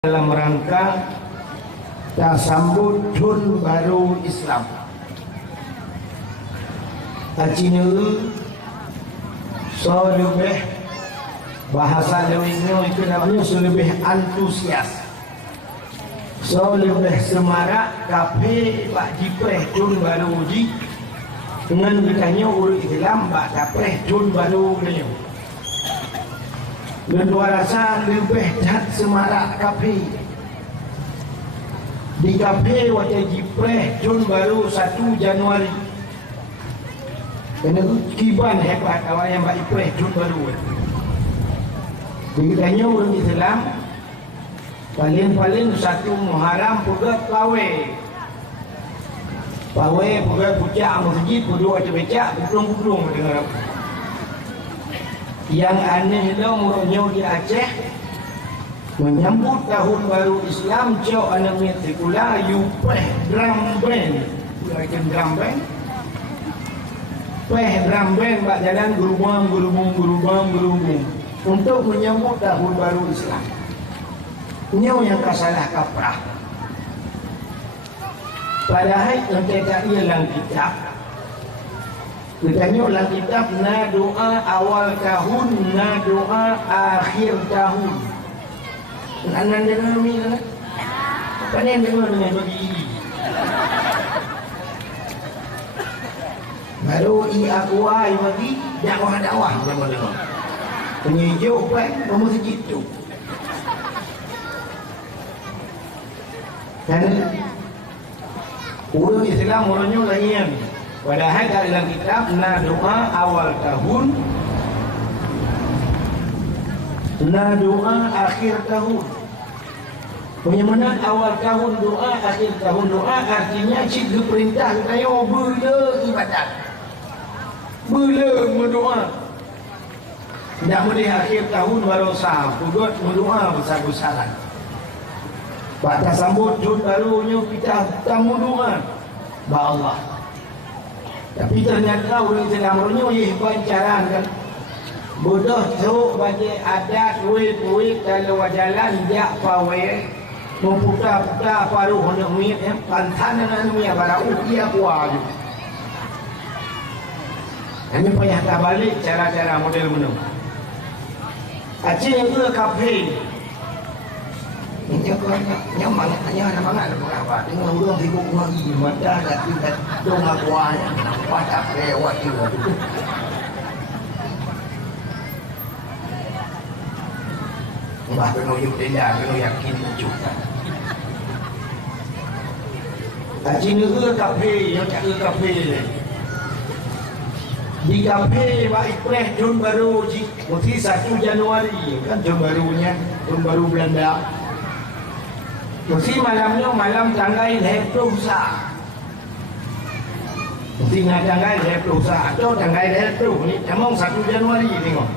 dalam rangka sambut Tahun Baru Islam. Cina so lebih bahasa Dewingnya itu namanya so lebih antusias, so lebih semarak kafe bak jipreh Tahun Baru uji dengan ditanya urut Islam bak dapreh Tahun Baru ni. Dan dua rasa lebih dah semarak kafe di kafe wajah jipreh Tahun Baru 1 Januari. Kena kiban hebat awak yang bak jipreh Tahun Baru. Ditanya orang Islam paling-paling 1 Muharram pegat pawai pegat pucak masjid puduk aja becak putung-putung dengar. Yang aneh itu murahnya di Aceh menyambut Tahun Baru Islam cok anak metrikula yupeh drum band, bukan drum band, peh drum band bak jalan gerubung untuk menyambut Tahun Baru Islam. Ini yang kasalah kaprah. Padahal yang tidak ialah kitab. Ditanya dalam kitab, na doa awal tahun, na doa akhir tahun. Anak dengar ni kan? Apa ni yang dengar dengan bagi? Baru aku bagi dakwah jangan dengar. Penyejuk kan, kamu segitu. Dan orang Islam orangnya lain. Padahal dalam kitab na doa awal tahun, na doa akhir tahun. Bagaimana awal tahun doa, akhir tahun doa, artinya cik perintah kita bila ibadat, bila berdoa. Tidak boleh akhir tahun baru sah, pugut berdoa besar-besaran. Batas sambut Tahun Barunya kita tamu doa, ba Allah. Tapi ternyata orang Islam ini pancaran kan bodoh tu bagi adat kuih kalau jalan dia pawai memputar-putar paruh hendak miet pantan dan miet barau dia kuat. Ini payah tak balik cara-cara model menu. Aceh itu kafe. Ini kau nyaman hanya ada bangat apa dengan orang sibuk lagi macam ada tidak dong akuanya pada lewat juga. Bah kena tidak kena yakin juga. Aceh itu kafe yang cakap kafe. Di kafe baik preh Tahun Baru mesti 1 Januari kan Tahun Barunya Tahun Baru Belanda. Mesti malamnya malam tanggal 21. Mesti nak tanggal 21 atau tanggal 20 ni memang 1 Januari tengok.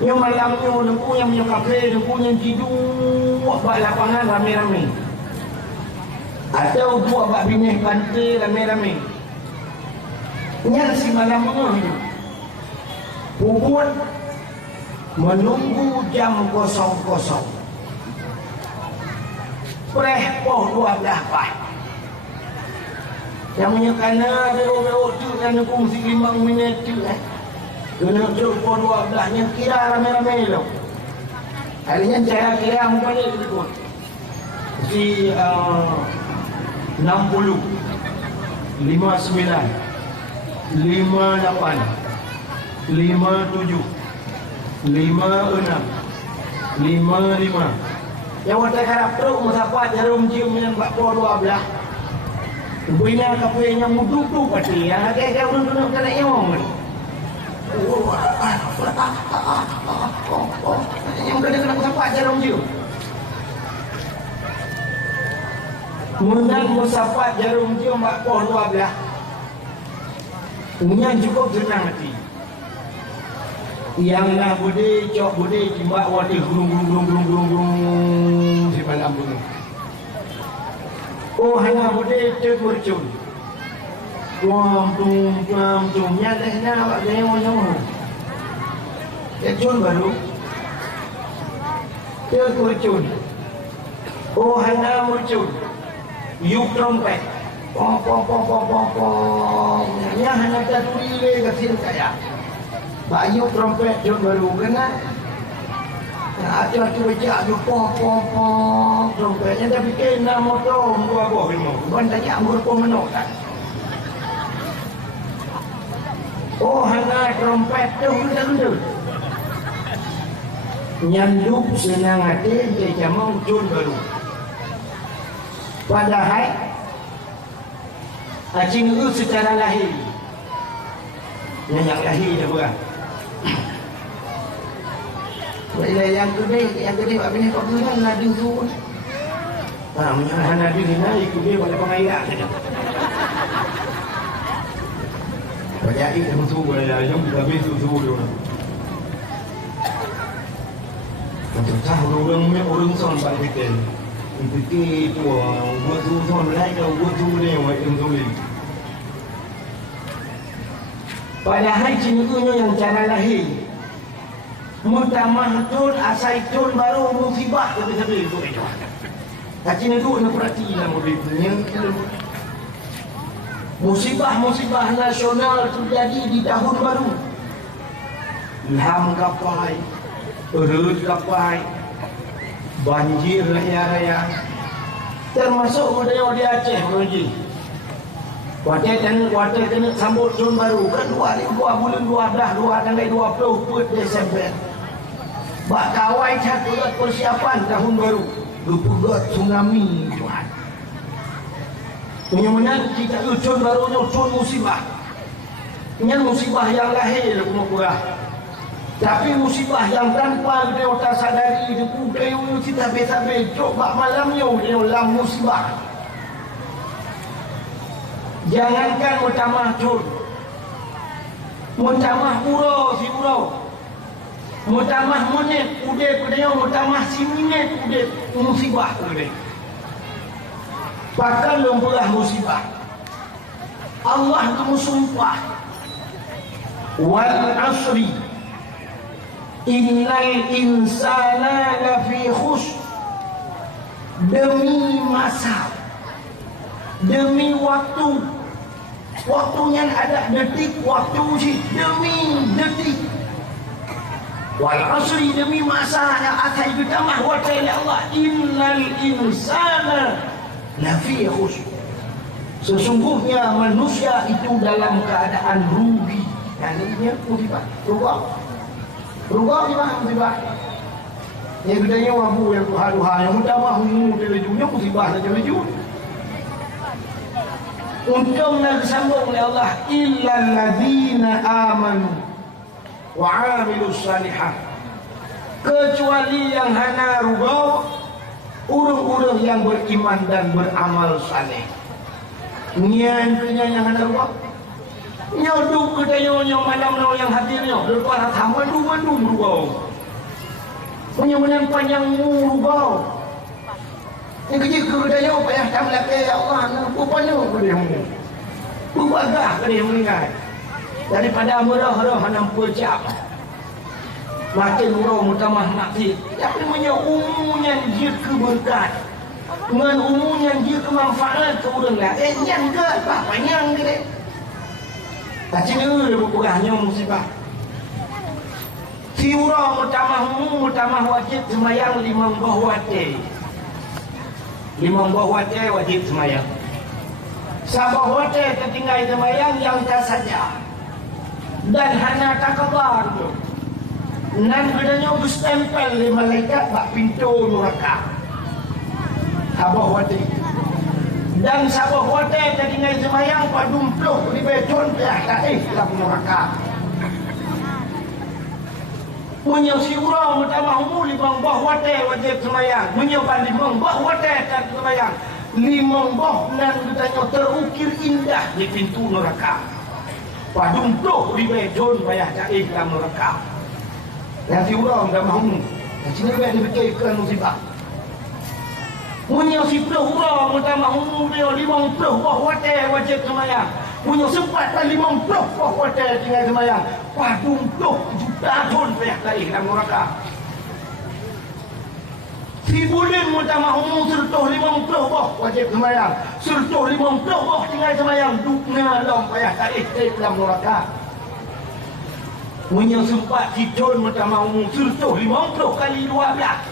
Yang malamnya nunggu yang punya kafe, nunggu yang tidur buat lapangan rame-rame. Atau buat binih pantai rame-rame. Yang si malamnya ni buat menunggu jam 00. Preh poh 12 pah. Yang punya kana beo-beo tu kan aku mesti 5 minit tu Kena tu poh 12 yang kira rame-rame tu. Kalinya cara kira balik tu. Mesti 60 59 58 57 56 55. Yang watak harap teruk masapat jarum cium yang 12. Punya kafe yang mudu tu pasti yang ada orang duduk kena nyong. Yang kena masapat jarum cium. Menang masapat jarum cium 12. Punya cukup senang hati. Yang nak bude cok bude cimbak wadi gulung si malam bunu. Oh hanya bude terkurcun. Tuam nyata nak buat gaya macam. Tahun Baru terkurcun Oh hana muncul yuk trompet pom pom pom pom pom pom ya hana tatulile kasil saya bayu trompet jom baru kena ada tu baca tu pom pom pom trompetnya dah bikin nak motor gua memang bukan tanya gua pom menok tak oh hana trompet tu dah nyanduk senang hati dia jamau jun baru padahal acing itu secara lahir yang lahir dia bukan yang gede apa ni kau bilang nadi tu menyerah nadi ni naik dia pada pengairan banyak itu tu yang kita betul tu untuk tahu orang son balik kita itu buat tu son lain kalau buat tu ni yang tu ni padahal cinggunya yang cara lahir mutamah tun asai tun baru musibah tapi itu kacing itu nak perhatikan mobilnya musibah nasional terjadi di tahun baru ilham kapai urut kapai banjir raya-raya termasuk budaya di Aceh lagi Kuartal kena sambut tahun baru kan 2 bulan 20 Desember bak kawai satu persiapan tahun baru 20 tsunami Tuhan menang kita tahun barunya tahun musibah ini musibah yang lahir kurang tapi musibah yang tanpa dia tak sadari dia pun kita betul coba malamnya dia ulang musibah jangankan mutamah cur mutamah urau mutamah menit udah pedanya mutamah minit udah musibah udah bahkan lembulah musibah Allah itu bersumpah wal asri innal insana lafi khusr demi masa demi waktunya ada detik waktu sih demi detik wal asri demi masa yang akan ditamah wa ta'ala Allah innal insana lafi khusr sesungguhnya manusia itu dalam keadaan rugi dan ini musibah Rugah musibah yang bedanya wabu yang tuha-tuha yang utama humu telejunya musibah saja leju untungnya disambung oleh Allah illal ladzina amanu wa amilus salihat kecuali yang hana rugah urang-urang yang beriman dan beramal saleh nian punya yang hana rugah nyoduk kedayanya malam yang hadirnya lepas sama mandu rugau punya menang panjang rugau yang kerja kedaya payah tak melapih ya Allah rupanya kedaya beragah kedaya meninggal daripada murah-murah hanam pecah makin murah mutamah maksud tapi punya umumnya dia keberkat dengan umumnya dia kemanfaat ke orang lain yang ke apa yang ke tak cina dia berkurangnya musibah si orang mutamah wajib semayang 5 buah wate wajib semayang sabah wate tertinggal semayang yang tak saja dan hanya tak kabar tu nan bedanya berstempel di malaikat bak pintu neraka sabah wate dan sabah hotel tertinggal semayang padumpluh di beton pihak taif dalam neraka punya siura mutamah umur 5 buah hotel wajib semayang menyebar 5 buah hotel tak semayang 5 buah dan katanya terukir indah di pintu neraka padumpluh di beton pihak taif dalam neraka yang siura mutamah umur yang sini yang dibetulkan musibah punya 10 orang mutamah umum dia 50 buah hotel wajib semayang punya sempat 50 buah hotel tinggal semayang padung juta ton pihak tarik dalam neraka Si bulan mutamah umum sertuh 50 boh wajib sembahyang. Sertuh 50 boh tinggal sembahyang. Dukna lam payah tak ikhtif dalam neraka. Punya sempat hidun mutamah umum sertuh 50 kali 12.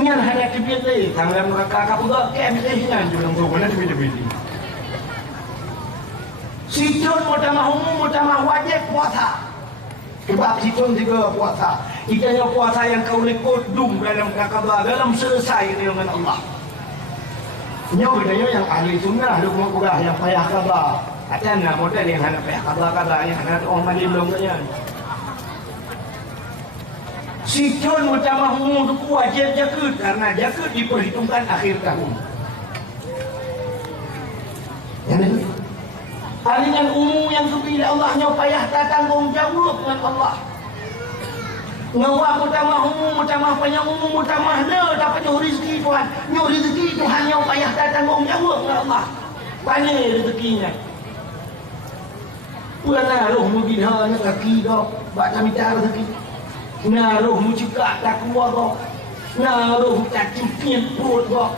Ngan hanya kebili dalam neraka kapura kem dengan dalam mana beda-beda. Sidun mutamah umum mutamah wajib puasa. Sebab sidun juga puasa. Ikanya puasa yang kau lekut dum dalam kakabah, dalam selesai dengan Allah. Nyo yang ahli sunnah lu kurang yang payah khabar. Acan nak model yang hendak payah khabar yang hendak orang mandi belum kaya. Sidun mutamah umum tu wajib jaga karena jaga diperhitungkan akhir tahun. Yang ini aliran umum yang bila Allah nyo payah tak tanggung jawab dengan Allah. Ngawak mutamah umum, mutamah panjang umum, mutamah dah dapat nyo rezeki Tuhan. Nyo rezeki Tuhan nyo payah tak tanggung jawab dengan Allah. Pandai rezekinya. Puan naruh mu bina nak kaki kau, bak nak minta rezeki. Naruh mu cekak tak keluar kau. Naruh mu tak cimpin perut kau.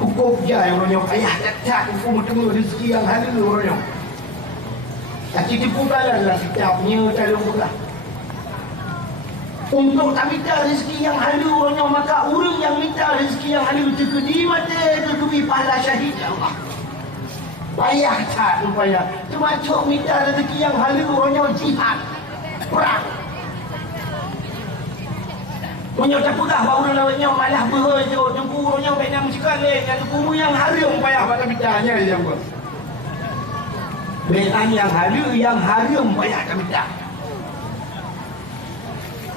Hukum jaya orang yang payah tak hukum tengah rezeki yang halu orang yang. Tapi tipu balanlah setiapnya calon pula. Untuk tak minta rezeki yang halu orang yang, maka orang yang minta rezeki yang halu terkedi mata terkedi pahala syahid Allah. Payah tak rupanya. Termasuk minta rezeki yang halu orang yang jihad perang. Punya tak pegah baru lawanya malah berjo tempurnya benang sekali dan tempur yang harum payah pada bidanya dia buat. Benang yang harum payah kat bidah.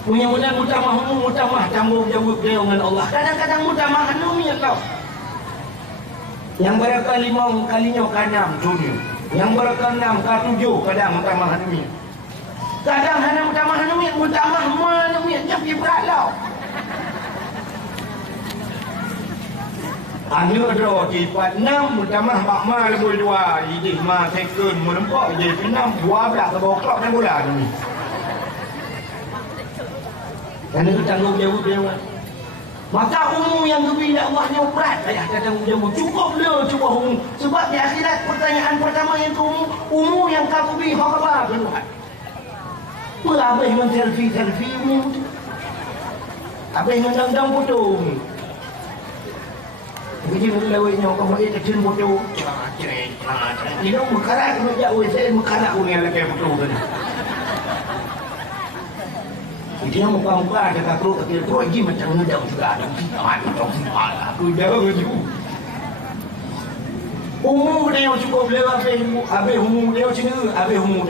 Punya mutamah tanggung jawab dia dengan Allah. Kadang-kadang mutamah hanumiyat tau. Yang berapa 5 kalinya ke-6 dunia. Yang berapa 6 ke-7 kadang mutamah hanumiyat. Kadang hanya mutamah hanumiyat, mutamah manumiyatnya pergi beralau. Akhir ada kipat 6 mutamah bakma lebih 2 idih ma second menempak jadi 6 12 bawa klub dan bola ni. Kerana itu tanggung jawab dia. Maka umum yang bila Allah nya berat payah tanggung jawab. Cukup le cuba umum. Sebab di akhirat pertanyaan pertama yang umum yang kau beri khabar keluar. Apa yang selfie umum tu? Apa yang dang foto ni? Jadi mulainya kau boleh kecil foto. Ini mekarat kerja saya mekarat punya lagi foto tadi. Dia muka-muka ada tak perlu kecil tu lagi macam ngedang juga ada macam apa aku dah tu. Umum dia cukup lewat Facebook, habis umum dia cina, habis umum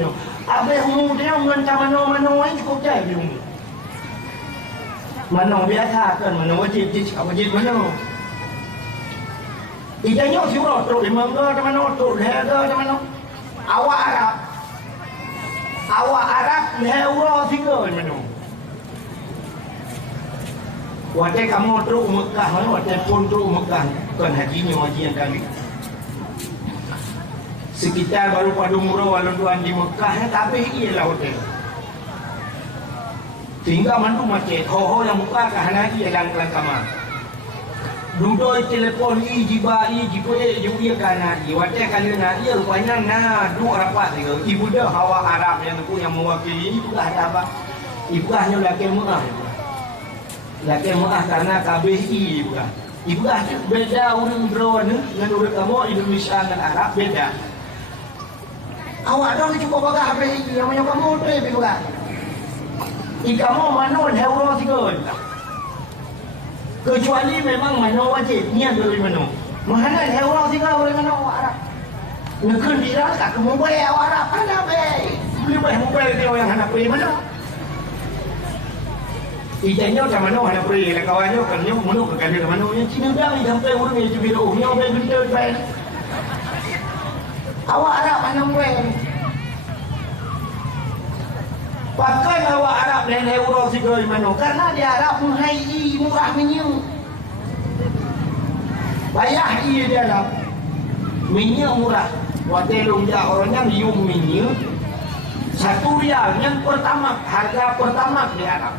dia mentah mana yang cukup jadi umum. Mana biasa kan, mana wajib mana. Ijanya siapa tu lima ke mana tu leher ke mana. Awak Arab leher urang tiga mana. Wajib kamu terus Mekah mana, wajib pun terus Mekah. Bukan hajinya haji yang kali. Sekitar baru pada umrah walau tuan di Mekah, tapi ialah hotel. Sehingga mandu macet, ho yang buka ke haji yang kelangkama. Duduk telefon jiba dia kana wajib kali nak dia rupanya dua rapat dia. Ibu dia hawa Arab yang tu yang mewakili ibu dah ada apa? Ibu hanya laki muah. Laki muah karena KBI bukan. Ibu beda orang drone dengan orang kamu Indonesia dan Arab beda. Awak dong cuba bagah KBI yang punya kamu tu bukan. Ikamu manon euro 3. Kecuali memang mana wajib niat dari mana. Mana euro 3 boleh mana Arab. Negeri dia tak mobile Arab ada be. Beli mobile dia yang hendak pergi mana. Ijanya macam mana hendak pergi lah kawannya kan dia mana ke kali mana yang Cina dah sampai orang yang biru nya be gede be. Awak Arab mana mobile. Pakai awak Arab dan euro 3 di mana? Karena di Arab menghai murah minyak. Bayar ia di Arab. Minyak murah. Waktu lunja orangnya lium minyak. 1 rial yang pertama, harga pertama di Arab.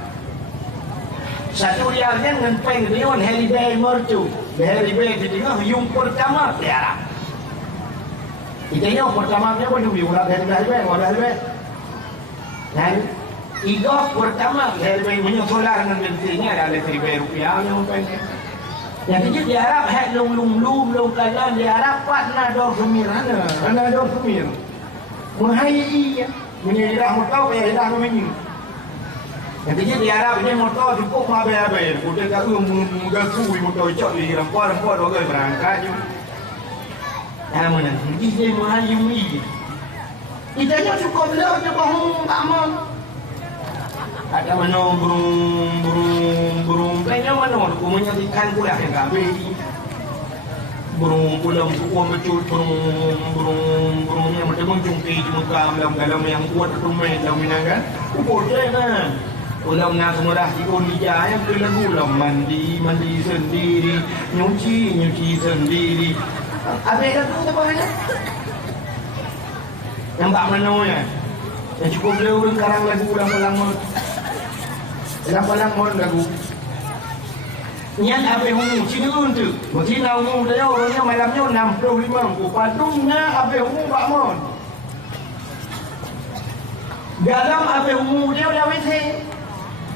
Satu rial kan ngempeng dia on heliday mercu. Heliday di tengah yung pertama tiara. Kita yang pertama dia pun yung urat heliday, urat heliday. Dan igok pertama heliday punya solar dengan bensinnya ada Rp1,000 yang ngempeng. Yang kecil di Arab hak lung kalan di Arab patna dor sumir ana dor sumir. Menghayai menyerah motor payah dah menying. Yang kecil di Arab ni motor cukup mabe-abe. Udah tak muda kui motor cok di rempah-rempah dua kali berangkat je. Mana ni dia menghayai. Kita nya cukup lah je bahung tak mau. Ada mana burung kayaknya mana kumanya ikan pula yang kabeh burung pulang suku mecut burung yang macam cungki cungkam dalam yang kuat tu main dalam minang kan boleh kan ulam nak semurah ikon hijau yang lagu ulam mandi sendiri nyuci sendiri ada lagu apa ni nampak mana ya yang cukup lewat karang lagu ulang-ulang Lalang lagu. Niat apa humu Cina tu. Cina humu dia orangnya malamnya 65. Patungnya apa humu Pak Mon. Dalam apa humu dia dah WC.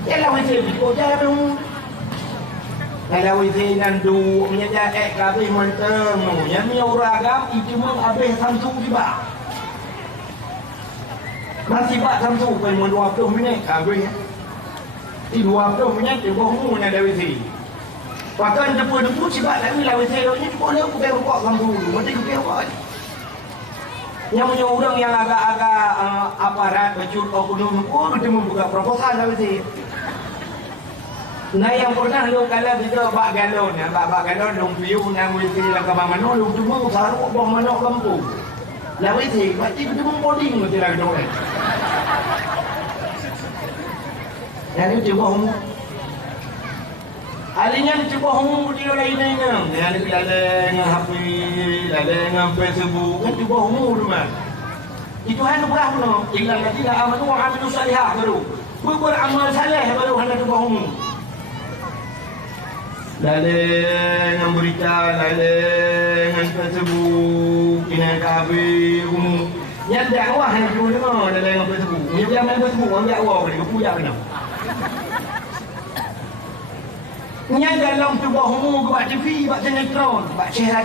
Dia dah WC kau dia apa humu. Kalau WC nandu menjadi kabeh monteng. Yang ni orang agam itu meng habis Samsung tiba. Masih Pak Samsung pen 20 minit kabeh. Di 20 minit dia bohong nak ada WC. Bahkan depu-depu sebab tak ada WC ni boleh pakai rokok kamu dulu. Mesti pakai rokok. Yang punya orang yang agak-agak aparat becut oknum dia membuka proposal WC. Nah yang pernah lu kalau kita bak galon ya, bak galon dong piu nang WC lah ke mana lu cuma saruk bawah mana kampung. Lah WC pasti dia memboding mesti lah dong. Yang itu cuba humu. Alinya cuba humu dia lainnya. Yang itu laleng HP, laleng Facebook, kan cuba humu tu mah. Itu hanya berapa no? Tinggal nanti dah amal tu amal salihah baru. Beramal saleh baru hanya cuba humu. Laleng berita, laleng Facebook, ini kabeh humu. Yang dakwah hanya cuba dengar laleng Facebook. Yang main Facebook orang dakwah boleh kepuyak kena. Nya dalam tubuh humu buat TV, buat sinetron, buat Syekh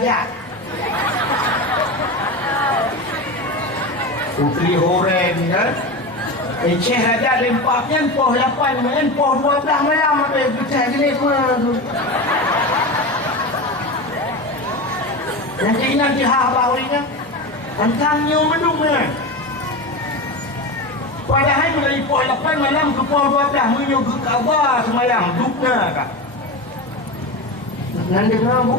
Putri Horen kan. Syekh Rajat lempaknya poh 8 main poh 12 malam apa pecah jenis semua tu. Nanti hak baurinya antangnya mendung kan. Padahal dari poh 8 malam ke poh 12 menyuruh ke Kaabah semalam dukna kak. Nanti kenapa?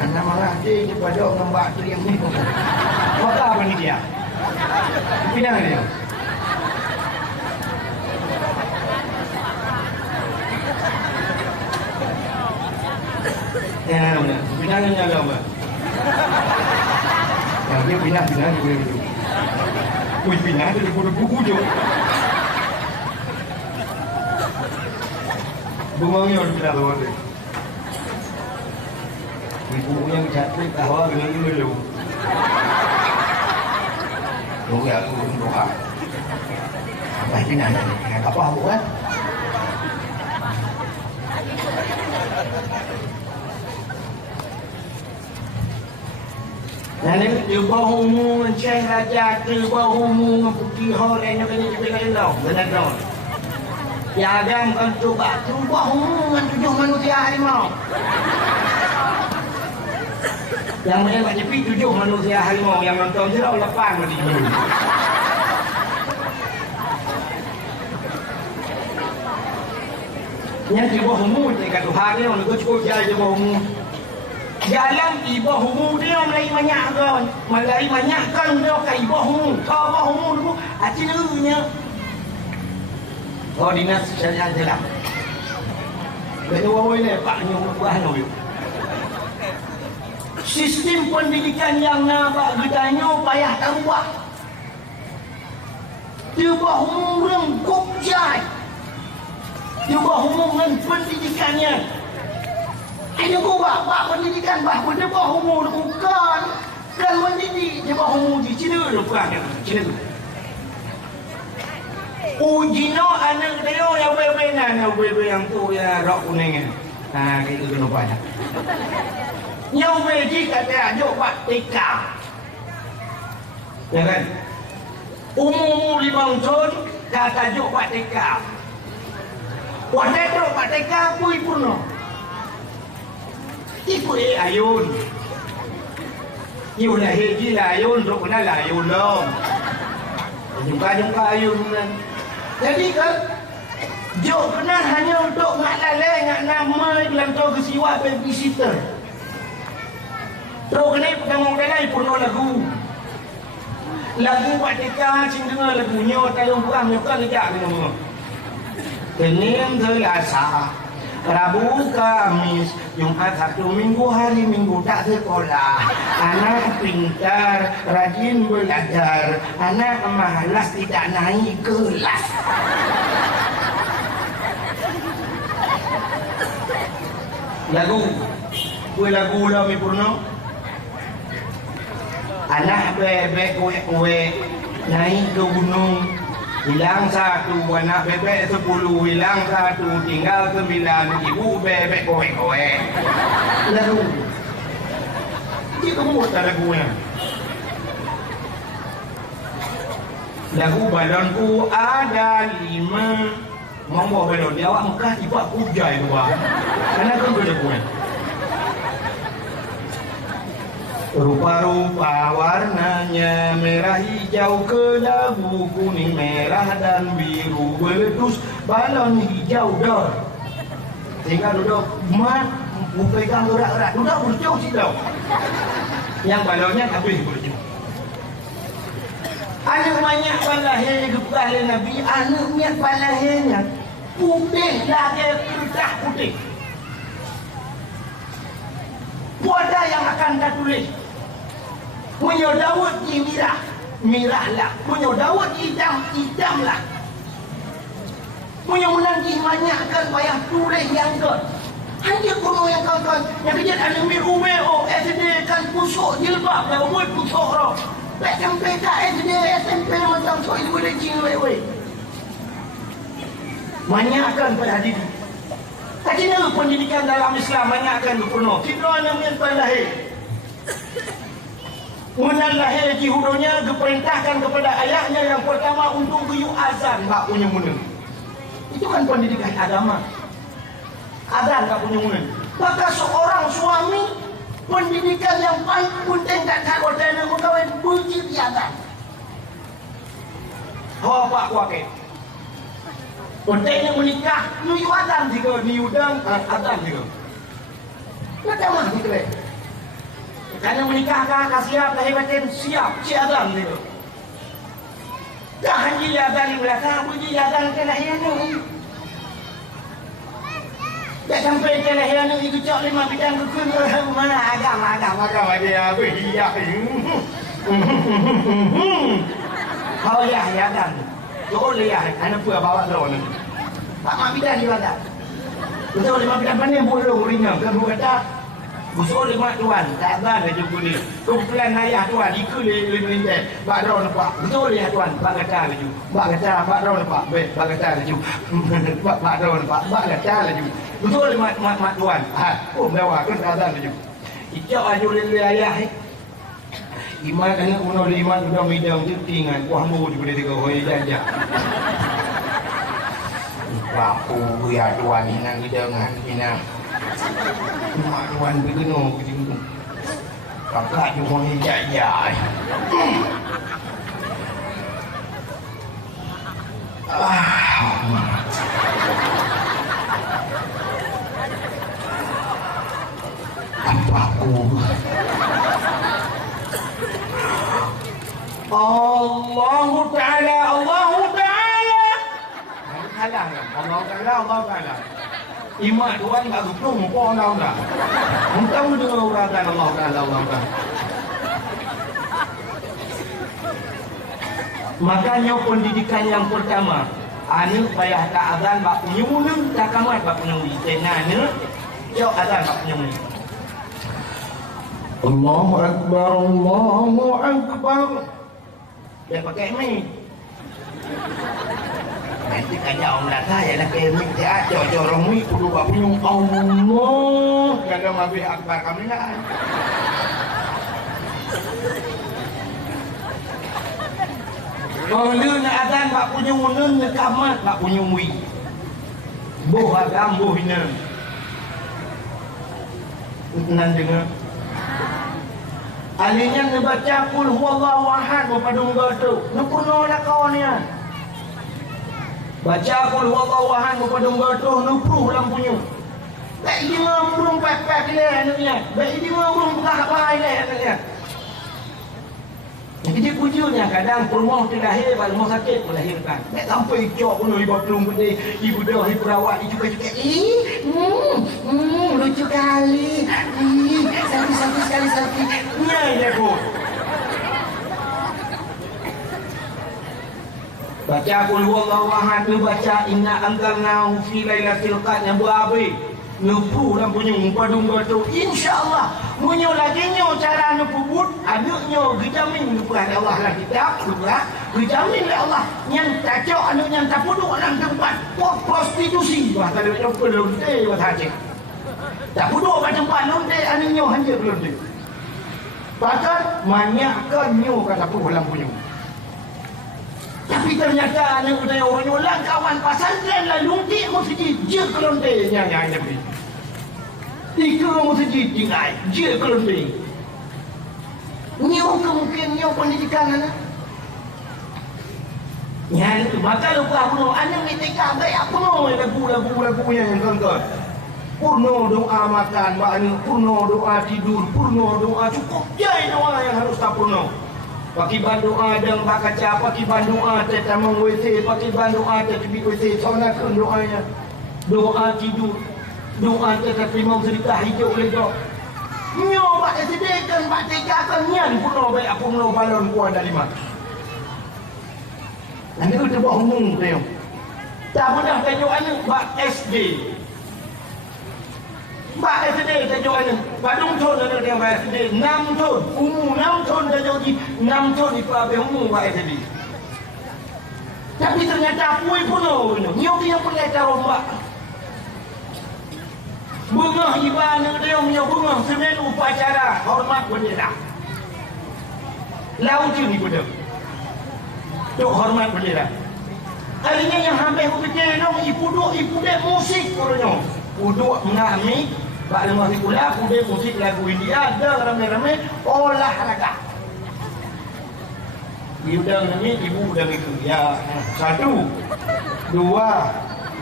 Anda marah dia kepada orang bak teriak ni. Maka apa ni dia? Pinang dia. Ya, mana? Pinangnya apa? Yang dia pinang dia boleh duduk. Wih pinang dia boleh buku je. Bunganya orang pinang luar dia. Ibunya jatuh kahwa dengan dulu. Dulu aku berdoa. Apa ini nak? Apa buat? Nanti dibahumu Syekh Rajat, dibahumu Putih Horen yang kena cepet kena benar tak? Ya agam kan cuba bahumu dengan 7 manusia harimau. Yang macam Pak Jepi 7 manusia harimau yang nonton je lah lepas mati dulu. Yang di bawah humu dia kata Tuhan dia orang cukup jaya di bawah humu. Jalan di bawah humu dia mulai banyak kan. Mulai banyak kan dia ke bawah humu. Ke bawah humu dulu acilunya. Oh dinas syariah jelas. Kata orang ni Pak Nyong buah no. Sistem pendidikan yang nak bertanya payah tak ubah. Dia bahu orang kopjai. juga hubungan pendidikannya. Hanya buat pendidikan bahawa dia buat umur bukan kan mendidik dia buat umur di Cina bukan Cina. Uji no anak dia yang benar yang tu ya rok kuning. Itu kena banyak. Yang beji kata ajak buat TK. Ya kan? Umur 5 tahun kata ajak buat TK. Wadai teruk buat TK pun purno. Ibu ayun. Ibu lah heji lah ayun, rok kena lah ayun dong. Jumpa ayun kan. Jadi kan jok benar hanya untuk nak lalai, nak nama dalam tu kesiwa babysitter. Terus kena pegang orang lain pun lagu. Lagu buat TK, cing dengar lagunya, tayang bukan, bukan kejap kena. Senin, Selasa, Rabu, Kamis, Jumat, Sabtu, Minggu, hari Minggu tak sekolah. Anak pintar, rajin belajar. Anak malas tidak naik kelas. Lagu, kue lagu lah mi purno. Anak bebek kue naik ke gunung. Hilang 1, anak bebek 10, hilang 1, tinggal 9, ibu bebek kowe-kowe. Lagu. Dia kamu tak lagunya. Lagu balonku ada 5. Ngomong balon dia awak Mekah tiba hujai tu bang. Kenapa kau lagunya? Rupa-rupa warnanya merah hijau kelabu kuning merah dan biru beletus balon hijau dor. Tinggal duduk mat pegang erat-erat duduk berjauh silau. Yang balonnya habis berjauh. Anak banyak balahir kepada Nabi, anaknya balahirnya putih lagi kertas putih. Ada yang akan dah tulis. Punya Daud di mirah, mirahlah. Punya Daud hidam, hidamlah. Punya menanti banyakkan payah tulis yang ke. Hanya kuno yang kawan-kawan. Yang kejadian ada UMO, SD kan pusuk jilbab. Yang umur pusuk roh. SMP tak SD, SMP macam so itu boleh cing weh. Banyakkan pada diri. Akhirnya pendidikan dalam Islam banyakkan penuh. Kita yang menyebabkan lahir. Menang lahir haji hudunya diperintahkan kepada ayahnya yang pertama untuk geyu azan tak punya muna. Itu kan pendidikan agama. Azan tak punya muna. Maka seorang suami pendidikan yang paling penting tak takut dan mengkawin puji azan. Apa kuake? Pentingnya menikah, niu azan juga, niu dan azan juga. Macam mana gitu le? Karena menikah kan siap lahir batin siap si azan gitu. Dah haji azan di belakang, puji azan ke lahir ni. Dah sampai ke lahir ni ikut cak 5 bidang kekun mana agama dia berhiyak. Kau ya azan. Kau lihat anak pun bawa drone ni. Tak mak bidang di mana? Betul 5 bidang mana bolong ringan kedua kata. Busuk 5 tuan, tak ada dah jumpa ni. Kumpulan ayah tuan, ikut lima Bak Rau nampak. Betul ya tuan, bak kata laju. Bak kata, Bak Rau nampak. Baik, bak kata laju. Bak Rau nampak, bak kata laju. Betul mak tuan. Oh, mewah kan ada laju. Icak aju lele ayah. Iman anak uno iman udah midang tingan. Wah, mu di boleh tiga hoi jajak. Wapu ya tuan hinang dengan hinang. Mak tuan bergenung ke sini. Kakak cuma hijau-hijau. Apa aku? Allah Ta'ala. Allah Ta'ala. Imat tuan tak dukung pun Allah dah. Entah dengar urakan Allah Ta'ala. Makanya pendidikan yang pertama Anu payah tak azan bak penyulung tak kamat bak penyuli. Tengahnya jauh azan bak penyuli. Allahu Akbar, Allahu Akbar. Dia pakai mic. Nanti kaya orang datang ya nak pakai mic dia corong mic kudu bak penyung Allah. Jangan mabih akbar kami nak. Kalau nak azan bak penyung nun kamat bak penyung wi. Boh agam boh hina. Nan dengar. Alinya membaca qul huwallahu ahad pada muka tu. Nupuno nak kau ni. Baca qul huwallahu ahad pada muka tu nupruh dalam punya. Tak dia burung pepek dia anaknya. Baik dia burung apa dia anaknya. Jadi pujunya kadang rumah tu lahir pada rumah sakit melahirkan. Tak sampai cok pun ibu belum gede, ibu dah perawat juga-juga. Lucu kali. Sakit sekali. Nyai dia pun. Baca qul huwallahu ahad, baca inna anzalnahu fi lailatul qadr yang berabe. Nupu dalam punya padung tu insya-Allah munyo lagi nyo cara nupu but aduknyo dijamin nupu Allah lah kita pula dijamin oleh Allah yang cacok anu yang tak puduk dalam tempat prostitusi bah kalau yang pelonte bah saja tak puduk pada tempat lonte anu nyo hanya pelonte bahkan manyakkan nyo kata pun dalam punya. Tapi ternyata anak budaya orang ulang kawan pasantren lah lungkit masjid je kelonte nya yang beri. Tiga masjid tinggal je kelonte. Nyo mungkin nyo pendidikan anak. Nya itu maka lupa puno anak mitika baik puno lagu yang kan. Purno doa makan, purno doa tidur, purno doa cukup. Jai doa yang harus tak purno. Pakai bandoa dan bakaca, pakai bandoa tetap WC, pakai bandoa tetap WC, sonakan doanya. Doa tidur, doa tetap mau cerita hijau ledok. Nyo bak sediakan, bak tegakan nyan puno baik aku puno balon kuat dari mana. Nanti kita buat umum tu. Tak mudah tajuk anak bak SD. Bak SD tajuk anak. Padung ton ada yang bak SD 6 ton. Umur 6 ton tajuk di 6 ton di Pabeh umur bak SD. Tapi ternyata puai puno. Nyok yang pernah tahu bak. Bunga ibadah dia punya bunga semen upacara hormat bendera. Laut ni pun untuk hormat bendera. Kalinya yang hampir aku fikir ibu dek musik koronyo. Uduk mengamik bak lemah pula uduk musik lagu India ada ramai-ramai olahraga. Ibu ni ibu dah itu. Ya, 1 2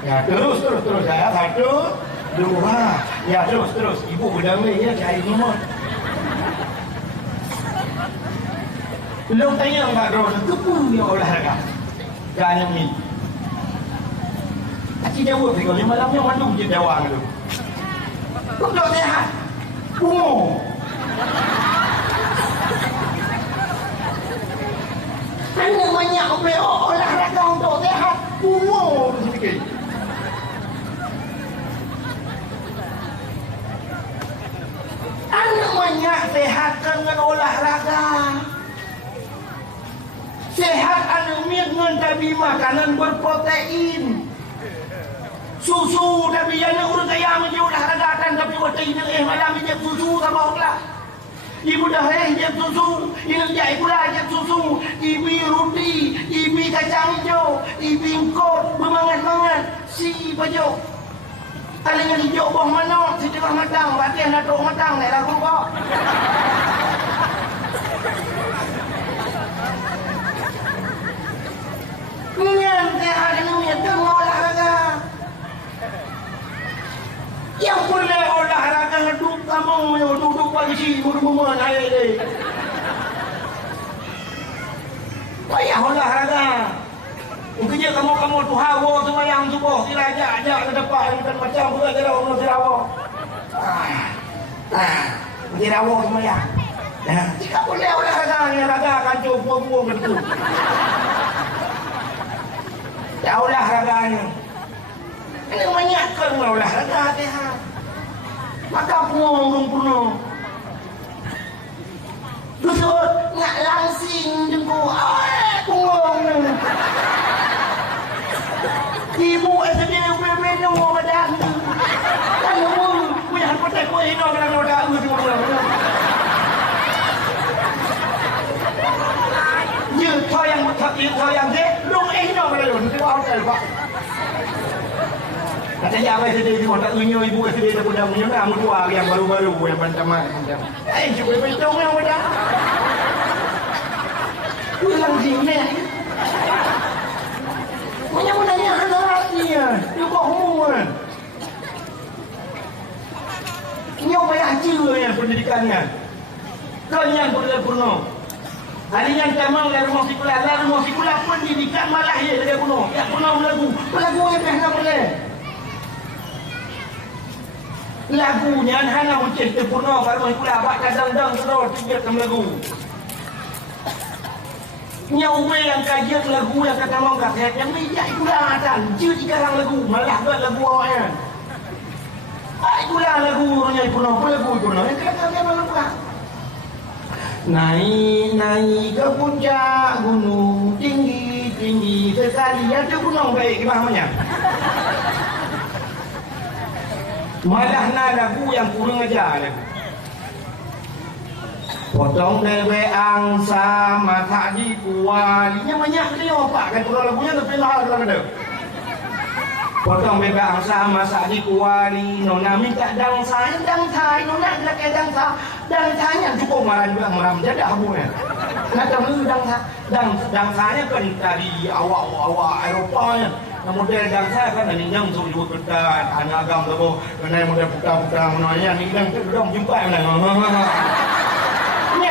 ya terus ya 1 2 ya terus ibu berdamai ya cari nomor. Belum tanya enggak Ros, kepung dia olahraga. Jangan ni. Kaki jawab ni kalau malamnya mandung je dawang tu. Kau tak sehat. Bungo. Anak banyak olahraga untuk sehat. Bungo sikit. Anak banyak sehatkan dengan olahraga. Sehat anak dengan tapi makanan berprotein. Susu tapi anak urut ayam je olahraga kan tapi protein malam je susu sama orang. Ibu dah je susu, ini je ibu dah je susu, ibu roti, ibu kacang hijau, ibu kod bermangat-mangat, si baju. Kalinya hijau bawah mana, si tengah matang, batin datuk matang, nak lagu kok. Nian sehat ini itu olahraga. Yang boleh olahraga duduk kamu duduk pagi si rumah air ni. Payah olahraga. Mungkin je kamu tu hawa semayang subuh sila ajak ke depan bukan macam pula je lah orang Sarawak. Mungkin hawa semayang. Jika boleh olahraga ni olahraga kancung buang-buang betul. tak olahraganya. Ini menyatakan olahraga dia. Maka punggung penuh. Betul, nak langsing jengku. Punggung ni. Ibu sedih minum badan. Kamu punya kotak kau ini orang orang semua. Như thôi yang thôi yang thế luôn ấy nó mà luôn cái bao trời vậy. Katanya apa yang sedih cuma tak unyu ibu sedih tak pun dah punya nama tua yang baru-baru yang macam macam. Cuba betul yang muda. Pulang sini. Punya mudanya anak hatinya, dia kok humuan. Nyawa payah cira pendidikannya. Kau yang pernah. Hari yang tamang dari rumah sikulah pendidikan malah ya dia kuno. Ya kuno lagu yang dah boleh. Lagunya hanya ucap terpuno kalau sikulah abak kadang-kadang terus tiga lagu. Nyawa yang kajian lagu yang kata mau kaset yang bijak ikulah dan jadi sekarang lagu malah buat lagu awaknya. Ikulah lagu yang kuno yang kata malah buat. Naik ke puncak gunung tinggi sekali ada gunung baik namanya. Malah lagu yang kurang ajar. Potong dewe angsa mata di kualinya banyak dia pak kan kalau lagunya tapi mahal kan ada. Potong bebek angsa masa di kuali nona minta dangsa nona nak ke dangsanya cukup malah juga meram jadah bunga. Nak tahu dangsanya kan dari awak Eropanya. Kemudian dangsa kan ada yang juga ketat anak agam tu kena model putar menanya ni kan dong jumpa mana. Ni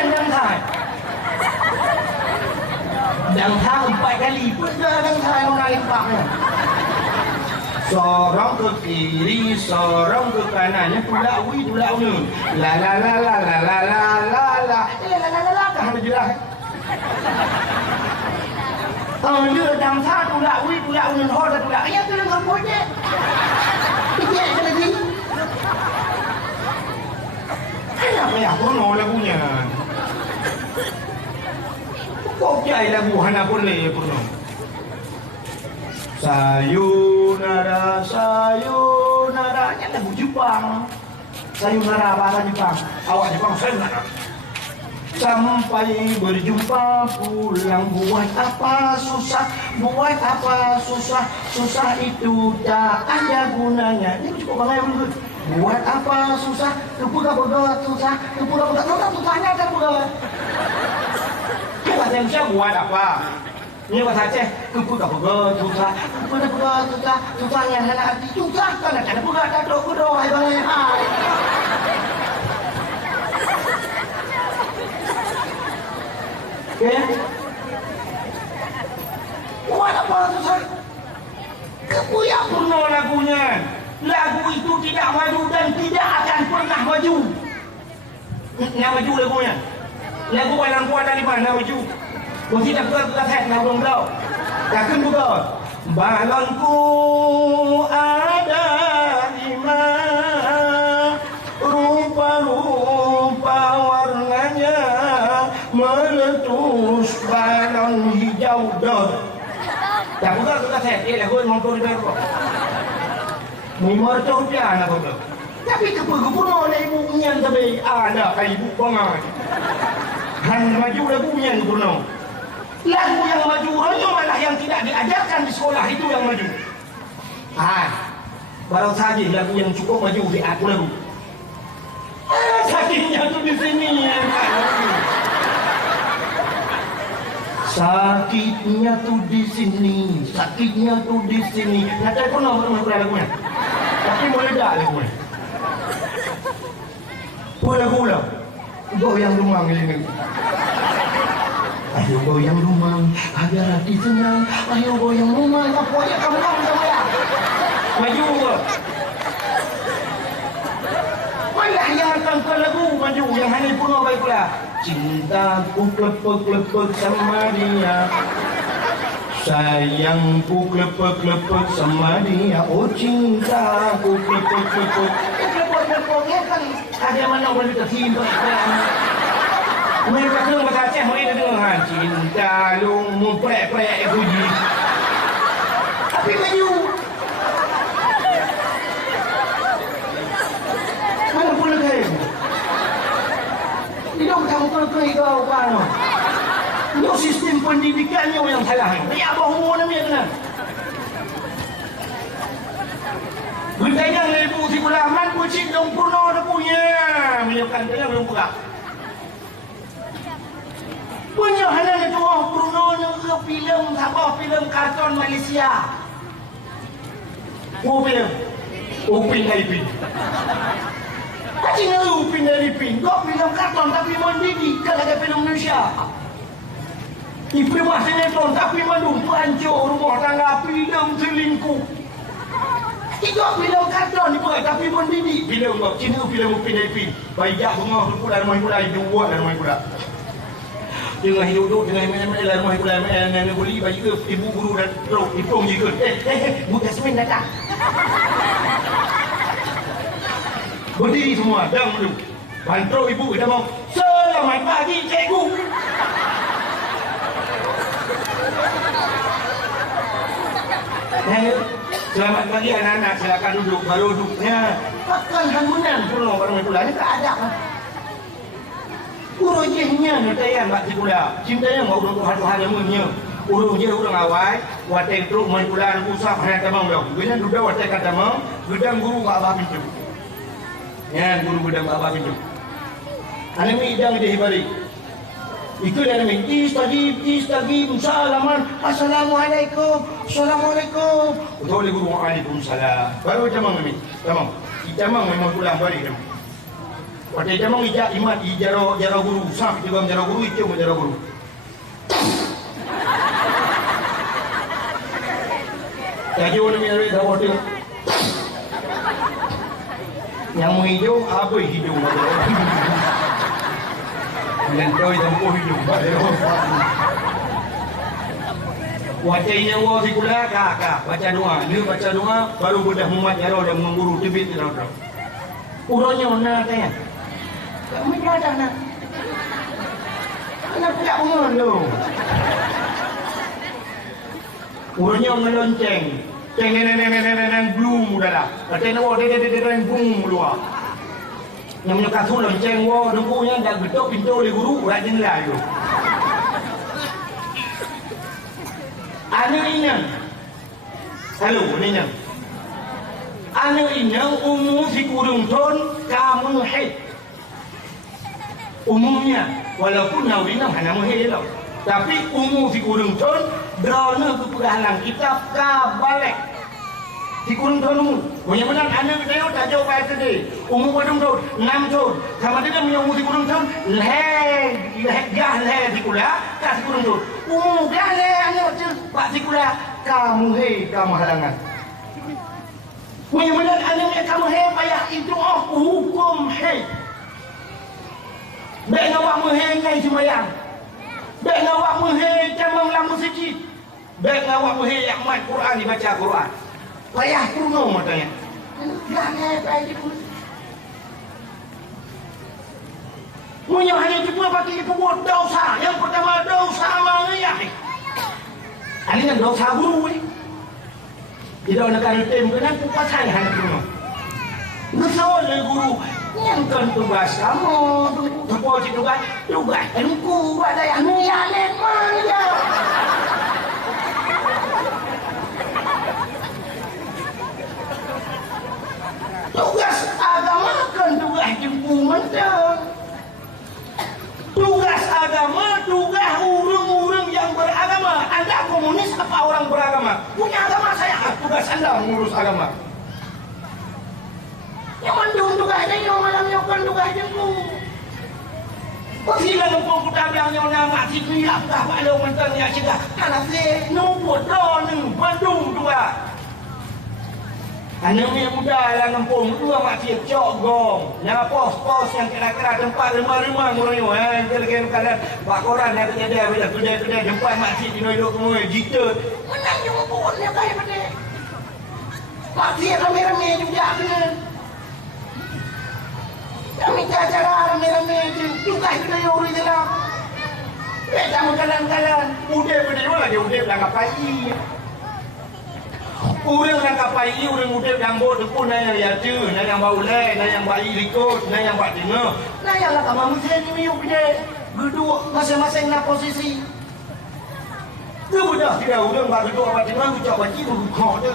dangsa 4 kali pun dah dangsa yang lain paknya. Sorong ke kiri, sorong ke kanannya tulak wi tulak ni. La la la la la la la la la. La la la la kan ada jelas. Dia dangsa tulak wi tulak ni ho dah tulak. Ya tu dengan punya. Dia kan lagi. Kenapa ya kono lagunya? Kok jai lagu hana boleh kono. Sayonara, sayonara, lagu Jepang. Sayonara bahasa Jepang. Awak Jepang sayonara. Sampai berjumpa pulang buat apa susah, susah itu tak ada gunanya. Ini cukup bangai dulu. Buat apa susah, kepuga-puga susah, susahnya ada puga. Kita tanya buat apa? Ini bahasa Aceh, kepuga-puga susah, susahnya anak hati susah kan ada puga tak ada kudo hai bangai hai. Okay. Buat apa susah? Kepuya purno lagunya. Lagu itu tidak maju dan tidak akan pernah maju. Yang maju lagunya. Lagu Balang Kuat dari mana maju? Kau tidak pernah set lagu kau. Takkan bukan. Balonku ada di mana? Rupa-rupa warnanya meletus balon hijau dor. Tak pernah kita set. Lagu yang mampu dibayar. Mimar tu rupiah nak kau. Tapi kepugu oleh ibu punya tapi ada ibu pengai. Han maju lagu punya tu pun. Lagu yang maju hanya malah yang tidak diajarkan di sekolah itu yang maju. Baru saja lagu yang cukup maju di aku lagu. Sakitnya tu di sini. Sakitnya tu di sini. Nanti aku nak lagunya. Tapi boleh tak lagunya? Pula. Goyang rumang ini. Ayo goyang rumang, agar hati senang. Ayo goyang rumang, apa yang kamu sama ya? Maju ke? Malah yang akan ke lagu maju, yang hanya puno baik pula. Cintaku klepek-klepek sama dia. Sayangku klepek-klepek sama dia. Oh cintaku klepek-klepek. Klepek-klepeknya kan ada mana orang kita cinta. Mereka tu bahasa Aceh mereka dengar cinta lu memprek-prek puji. Tapi maju. Mana pun negara. Tidak kamu kau kan. Ini sistem pendidikannya yang salah. Dia apa hubungan dia dengan? Benda yang lebu si kulaman kucing dong purno dah punya. Menyiapkan dia belum buka. Punya hanya itu orang purno yang filem apa filem kartun Malaysia. Filem Upin Ipin. Kacing Upin Ipin. Kau filem kartun tapi mendidik kalau ada filem Malaysia. Ibu sinetron tapi mendung hancur rumah tangga filem selingkuh. Itu filem kartun ibu tapi mendidik. Filem Cina filem Upin Ipin. Baiklah bunga pula rumah pula dua rumah pula. Dengan hidup dengan main-main rumah pula main beli bagi ke ibu guru dan teruk hitung juga. Bu Jasmine datang. Berdiri semua dam dulu. Bantu ibu kita mau selamat pagi cikgu. Selamat pagi anak-anak, silakan duduk. Baru duduknya pakai hangunan pulau orang pula ni tak ada. Urujnya netayan bak pula. Cintanya mau urut Tuhan yang mulia. Urujnya urang awai, watai teruk main pula usah hanya tamang dah. Bila duduk watai kata tamang, gedang guru bak abah pintu. Ya, guru gedang bak abah pintu. Ane mi idang dia balik. Ikut dan amin. Istagib, salaman. Assalamualaikum. Assalamualaikum. Betul boleh guru waalaikumsalam. Baru jamang amin. Jamang. Jamang memang pulang balik jamang. Waktu jamang ijak imat jara guru. Sam juga jara guru itu jara guru. Jadi orang ni ada waktu. Yang mau hijau apa hijau? Dan kau yang mau hidup wajahnya wah si kula kakak baca doa ni baca doa baru budak muat jaro dan mengguru tibit tidak tahu uronya mana tanya kami ada nak anak tidak umur lo uronya melonceng ceng blue dah katanya wah dia blue luar yang menyukai tu lonceng wah nunggunya dah gedok pintu oleh guru rajin lah itu. Anak inyang, halo inyang. Anak inyang umum si kurung ton kamu hei. Umumnya walaupun nawinam hanya muhei lah. Tapi umum si kurung ton drone kepegahlan kitab kabalek. Di kurung tahun umum, punya menang anak kita tak jauh pada tadi. Umur pada tahun 6 tahun. Sama dia punya umur di kurung tahun, leh di kula, kasih kurung tahun. Umur leh anak tu, pak di kula, kamu halangan. Punya menang anak kamu payah itu hukum Baik ngawak ngai semayang. Baik ngawak jamang lampu masjid. Baik ngawak amat Quran dibaca Quran. Payah kuno matanya. Jangan payah di pun. Punya hanya cuma pakai buat dosa. Yang pertama dosa mengayah. Ini kan dosa guru ni. Tidak nak ada tem kena kupasan hanya kuno. Ngesol guru. Yang kan tugas kamu. Tugas tugas engku ada yang nianen mana. Tugas agama kan tugas jempuman dah. Tugas agama, tugas urung-urung yang beragama. Anda komunis apa orang beragama? Punya agama saya, tugas anda mengurus agama. Yang mendung tugasnya, yang malam nyokan tugas jempung. Sila lumpur kita bilangnya nama cikgu ya, dah pada mentangnya cakap. Anak saya nombor dah ni, bandung tugas. Anak ni muda lah ngempung dua maksud cok gong. Yang pos-pos yang kira-kira tempat rumah-rumah murni kan. Kita kadang buat koran yang ada bila kedai-kedai tempat maksud di hidup semua jita. Menang je ngempung ni baik pada. Maksud rame-rame juga benar. Kami cara rame-rame je. Juga kita yang urus dalam. Sama kalan-kalan. Udah berdua lagi udah belakang pagi. Orang yang kapal ini, orang muda yang bodoh pun yang yatu, yang baulai, yang bayi rikut, yang buat dengar. Yang lah kamar muslim ni yuk dia. Duduk masing-masing na posisi. Dia mudah tidak orang buat duduk buat dengar, ucap baci, berukak dia,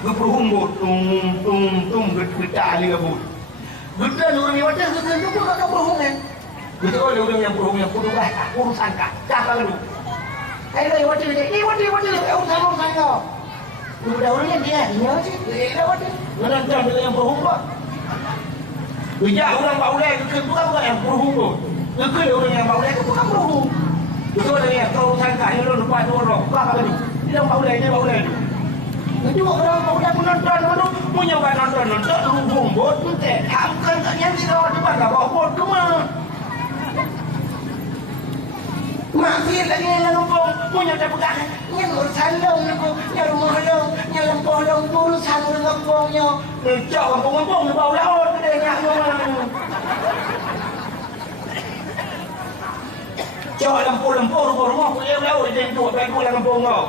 berperumbut, tum, getar dia kabut. Getar orang yang wajar, getar juga tak berhubung kan. Getar orang yang berhubung, yang kudu lah, urusan kah, cakap dulu. Hai, wajar dia, urusan kau. Udah orangnya dia aja. Menonton dengan yang berhubung. Bijak orang baulai ke bukan yang berhubung. Ke orang yang baulai ke bukan berhubung. Itu ada yang kau sangka yang lu lupa orang. Apa ni? Dia baulai dia baulai. Itu orang baulai menonton dulu punya nonton berhubung bot teh. Hamkan yang tidak ada pada bawa bot ke mana? Maksud lagi yang lempung punya terpegang yang urusan long aku yang rumah long yang lempung long urusan lempungnya jauh lempung di bawah laut kedai nak jauh lempung rumah punya laut dia tu baik pula lempung kau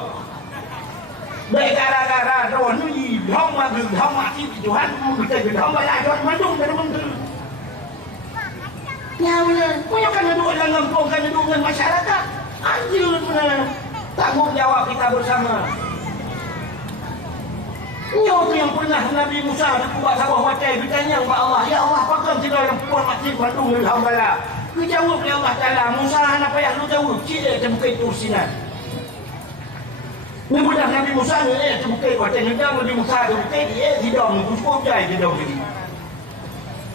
baik gara-gara ron ni hong mati Tuhan kita hong balai Tuhan mandung dari menteri nyawanya, punya kan duduk dalam kampung, kan duduk dengan masyarakat. Anjir benar. Tanggungjawab kita bersama. Nyawa tu yang pernah Nabi Musa buat sawah watai bertanya kepada Allah, ya Allah, apakah tidak yang puan mati bandung dengan hamba? Kejawab oleh Allah Taala, Musa apa yang lu jawab? Cik terbuka itu sinar. Ni budak Nabi Musa ni terbuka watai ngedang Nabi Musa terbuka dia tidak mengumpul jai dia dong.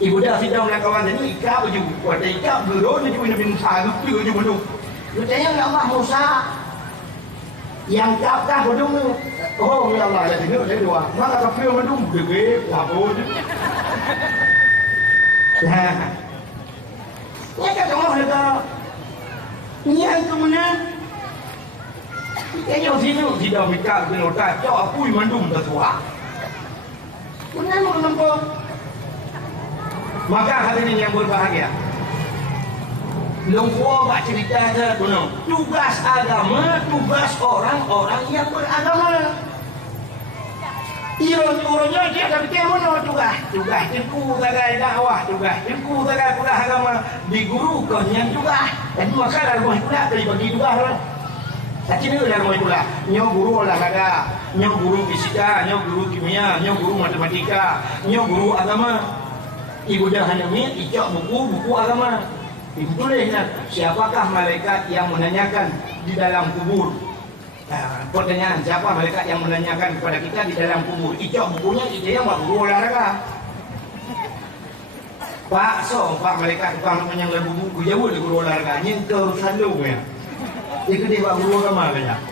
Ibu dah sidang dengan kawan tadi, ikap je. Waktu ikap, gerun je Nabi Musa, lupa je bodoh. Dia tanya Allah Musa, yang kapkan bodoh ni. Oh, ya Allah, dia tengok dia dua. Maka kapil bodoh, gede, wabur. Nah, ni kata Allah kata, ni yang kemudian, kita sini, sidang ikap, kena otak, jauh apui mandum tersuah. Kemudian mau nampak, maka hadirin yang berbahagia, Lungkua bak cerita saya kuno. Tugas agama, tugas orang-orang yang beragama. Iron-ironnya dia ada fikir mana tugas? Tugas tengku sebagai dakwah, tugas tengku sebagai kuliah agama, di guru kau yang tugas. Jadi maka dalam rumah kuliah bagi tugas lah. Tapi ni dalam rumah kuliah, nyo guru olahraga, nyo guru fisika, nyo guru kimia, nyo guru matematika, nyo guru agama. Ibu dah hanya ijak buku agama. Ibu tuliskan siapakah malaikat yang menanyakan di dalam kubur. Pertanyaan siapa malaikat yang menanyakan kepada kita di dalam kubur. Ijak bukunya kita yang buat guru olahraga. Pak Pak malaikat tukang yang dalam buku jauh di guru olahraga. Yang keurusan lu ya. Itu dia buat guru agama banyak.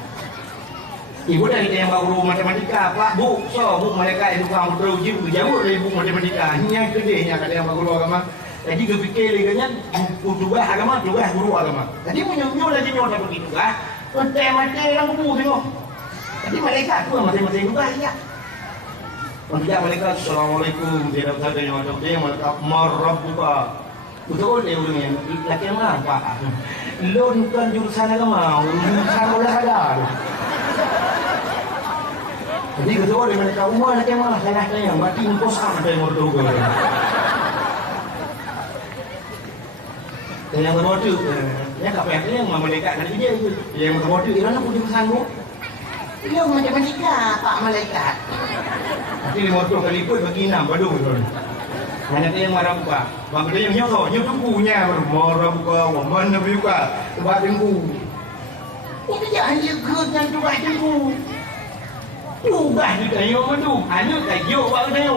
Ibu dah kita yang buat guru matematika, Pak, Bu, mereka yang tukang teruji, jauh dari buku matematika. Yang kedua, kata yang buat guru agama. Jadi dia fikir lagi kan, tugas agama, tugas guru agama. Jadi punya lagi nyawa tak begitu lah. Mati dalam buku tengok. Jadi mereka tu masing-masing tugas ya. Kemudian mereka Assalamualaikum, dia dah kata yang macam dia, mereka marabbuka. Betul dia orang yang laki yang mana, Pak? Lo bukan jurusan agama, jurusan olahraga. Jadi ketua dia mereka umur lagi malah salah tanya mati impos apa yang mau tahu ke yang kedua tu ya kapal yang malaikat kan dia yang kedua tu dia nak punya sanggup dia matematika Pak malaikat tapi dia motor kali pun bagi 6 baru betul hanya dia yang marah buka bang dia yang nyoto nyoto punya marah buka mana buka tempat tengku itu jangan jaga yang tugas tengku tugas ni kayo mandu anu kayo buat kayo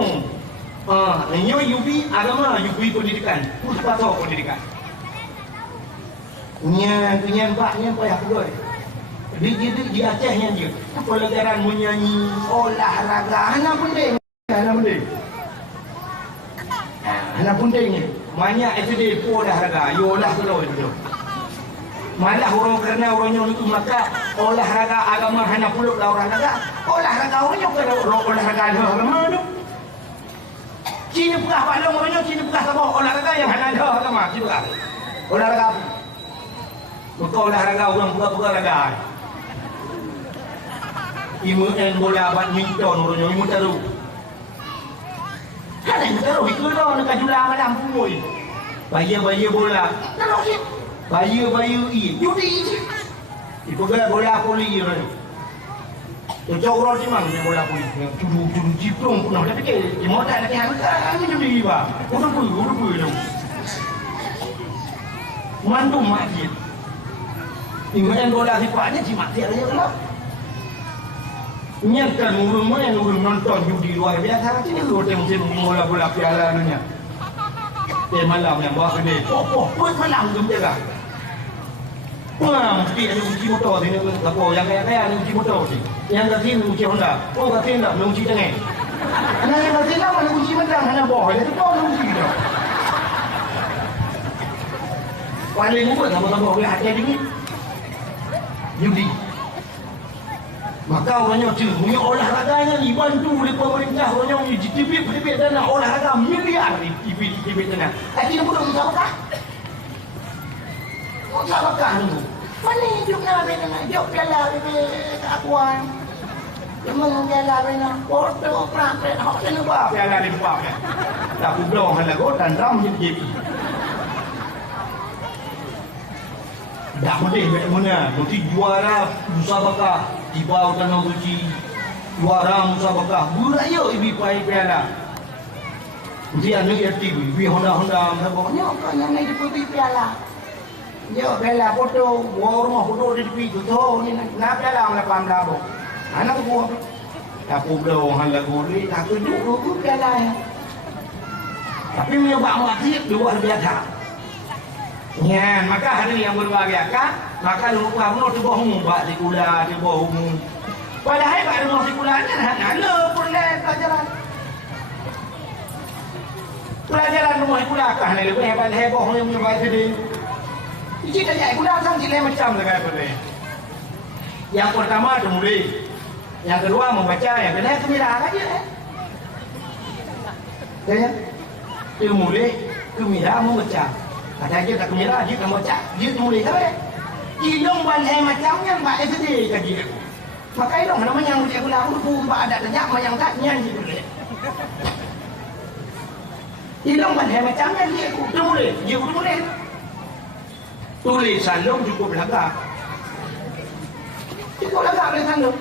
nyo yubi agama yubi pendidikan puspato pendidikan punya mbaknya payah pegawai di Acehnya dia pelajaran menyanyi olahraga anak pun dia anak benda. Anak penting ni. Banyak SD pun dah harga. Yolah kalau itu. Malah orang kerana orangnya itu maka olahraga agama hanya puluk lah olahraga. Olahraga orangnya kalau olahraga agama tu. Cina pegah balong orangnya Cina pegah sama olahraga yang hanya ada agama. Cina pegah. Olahraga apa? Maka olahraga orang pegah-pegah raga. Imun bola badminton orangnya imun taruh. Kan yang taruh itu dah nak julang malam pun. Bayar bola. Taruh sih. Bayar judi sih. Dipegang bola poli orang. Cocok orang di mana bola poli. Cudu ciprung pun nak fikir. Mau tak nak hang judi ba. Udah pun tu. Mantu majid. Iman bola sifatnya cuma dia aja lah. Nyatakan orang nonton judi luar biasa. Ini musim bola piala dunia. Malam yang bawa kedai. Pun malam tu jaga. Wah, mesti ada uji motor sini. Apa yang kaya ada uji motor sini. Yang kat sini uji Honda. Oh, kat sini tak uji tengah. Nah, yang kat sini mana uji mentang, mana boh. Jadi kau uji dah. Paling mudah sama-sama boleh hati dingin. Judi. Maka orangnya punya olahraganya dibantu oleh pemerintah. Orangnya punya TV dana olahraga miliar di TV dana. Akhirnya pun musabakah. Musabakah tu. Mana hidup nak bina? Hidup piala bina akuan. Memang piala bina. Porto, Prancis, hok ni apa? Piala di bawah ya. Tak kubur hal lagu dan ram jadi. Dah boleh mana? Nanti juara musabakah di bawah tanah suci. Juara musabakah. Buraya ibi pai piala. Dia nak RTB, ibi Honda macamnya kan yang naik di piala. Dia piala foto, rumah foto di tepi tu ni nak piala mana pam dah. Anak gua tak kubur hal lagu ni tak tunjuk tu piala. Tapi menyebab waktu luar biasa. Ya, maka hari yang berbahagia kan, maka lupa pun tu bohong, buat sekolah, tu bohong. Padahal pada rumah sekolah ni ada pelajaran. Pelajaran rumah sekolah kan lebih hebat bohong yang berbahagia tadi. Ini tak jadi sekolah sang sila macam dengan boleh. Yang pertama tu mulai, yang kedua membaca, yang kedua kemira aja. Ya, tu mulai kemira membaca. Kata dia tak kemira, dia tak baca. Dia tulis apa? Ilong balai macamnya mbak SD kaji. Maka ilong namanya yang dia guna aku mbak ada tanya yang tak nyanyi boleh. Ilong balai macamnya dia tulis. Tulisan long cukup lagak. Cukup lagak boleh sanggup.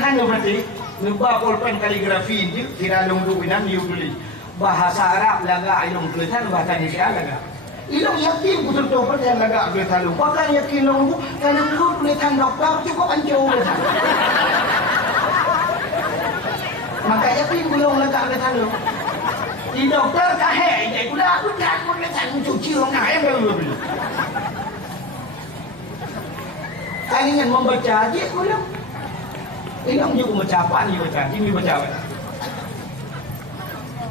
Hanya berarti nampak pulpen kaligrafi dia kira long tu binan dia tulis. Bahasa Arab lagak ilong tulisan bahasa Indonesia lagak. Ilong yakin betul-betul pada yang agak boleh selalu. Bahkan yakin ilong tu kalau dulu tulisan doktor cukup hancur boleh selalu. Maka yakin ilong agak boleh selalu. Di doktor kahek je pula aku tak boleh selalu cuci orang yang baru beli. Kalian membaca aja ilong. Ilong juga membaca apa ni baca? Ini baca apa?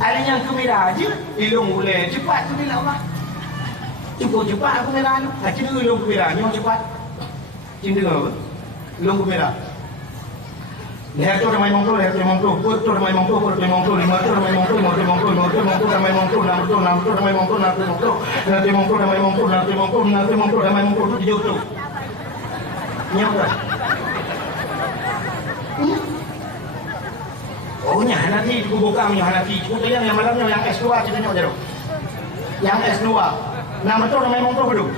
Ada yang kemira aja ilong boleh cepat tu bila apa? Cukup cepat aku merah tu. Cina long merah ni cepat. Cina apa? Long merah. Leher tu ramai mongko, leher tu mongko, put tu ramai mongko, put tu mongko, lima tu ramai mongko, lima tu mongko, lima tu mongko ramai mongko, enam tu ramai mongko, enam tu mongko, enam tu mongko ramai mongko, enam tu mongko, enam tu mongko ramai mongko tu tujuh tu. Ni apa? Oh ni Hanafi, aku buka ni Hanafi. Aku tanya yang malamnya yang S2 ceritanya macam tu. Yang S2. Nama tu ramai mongko belum?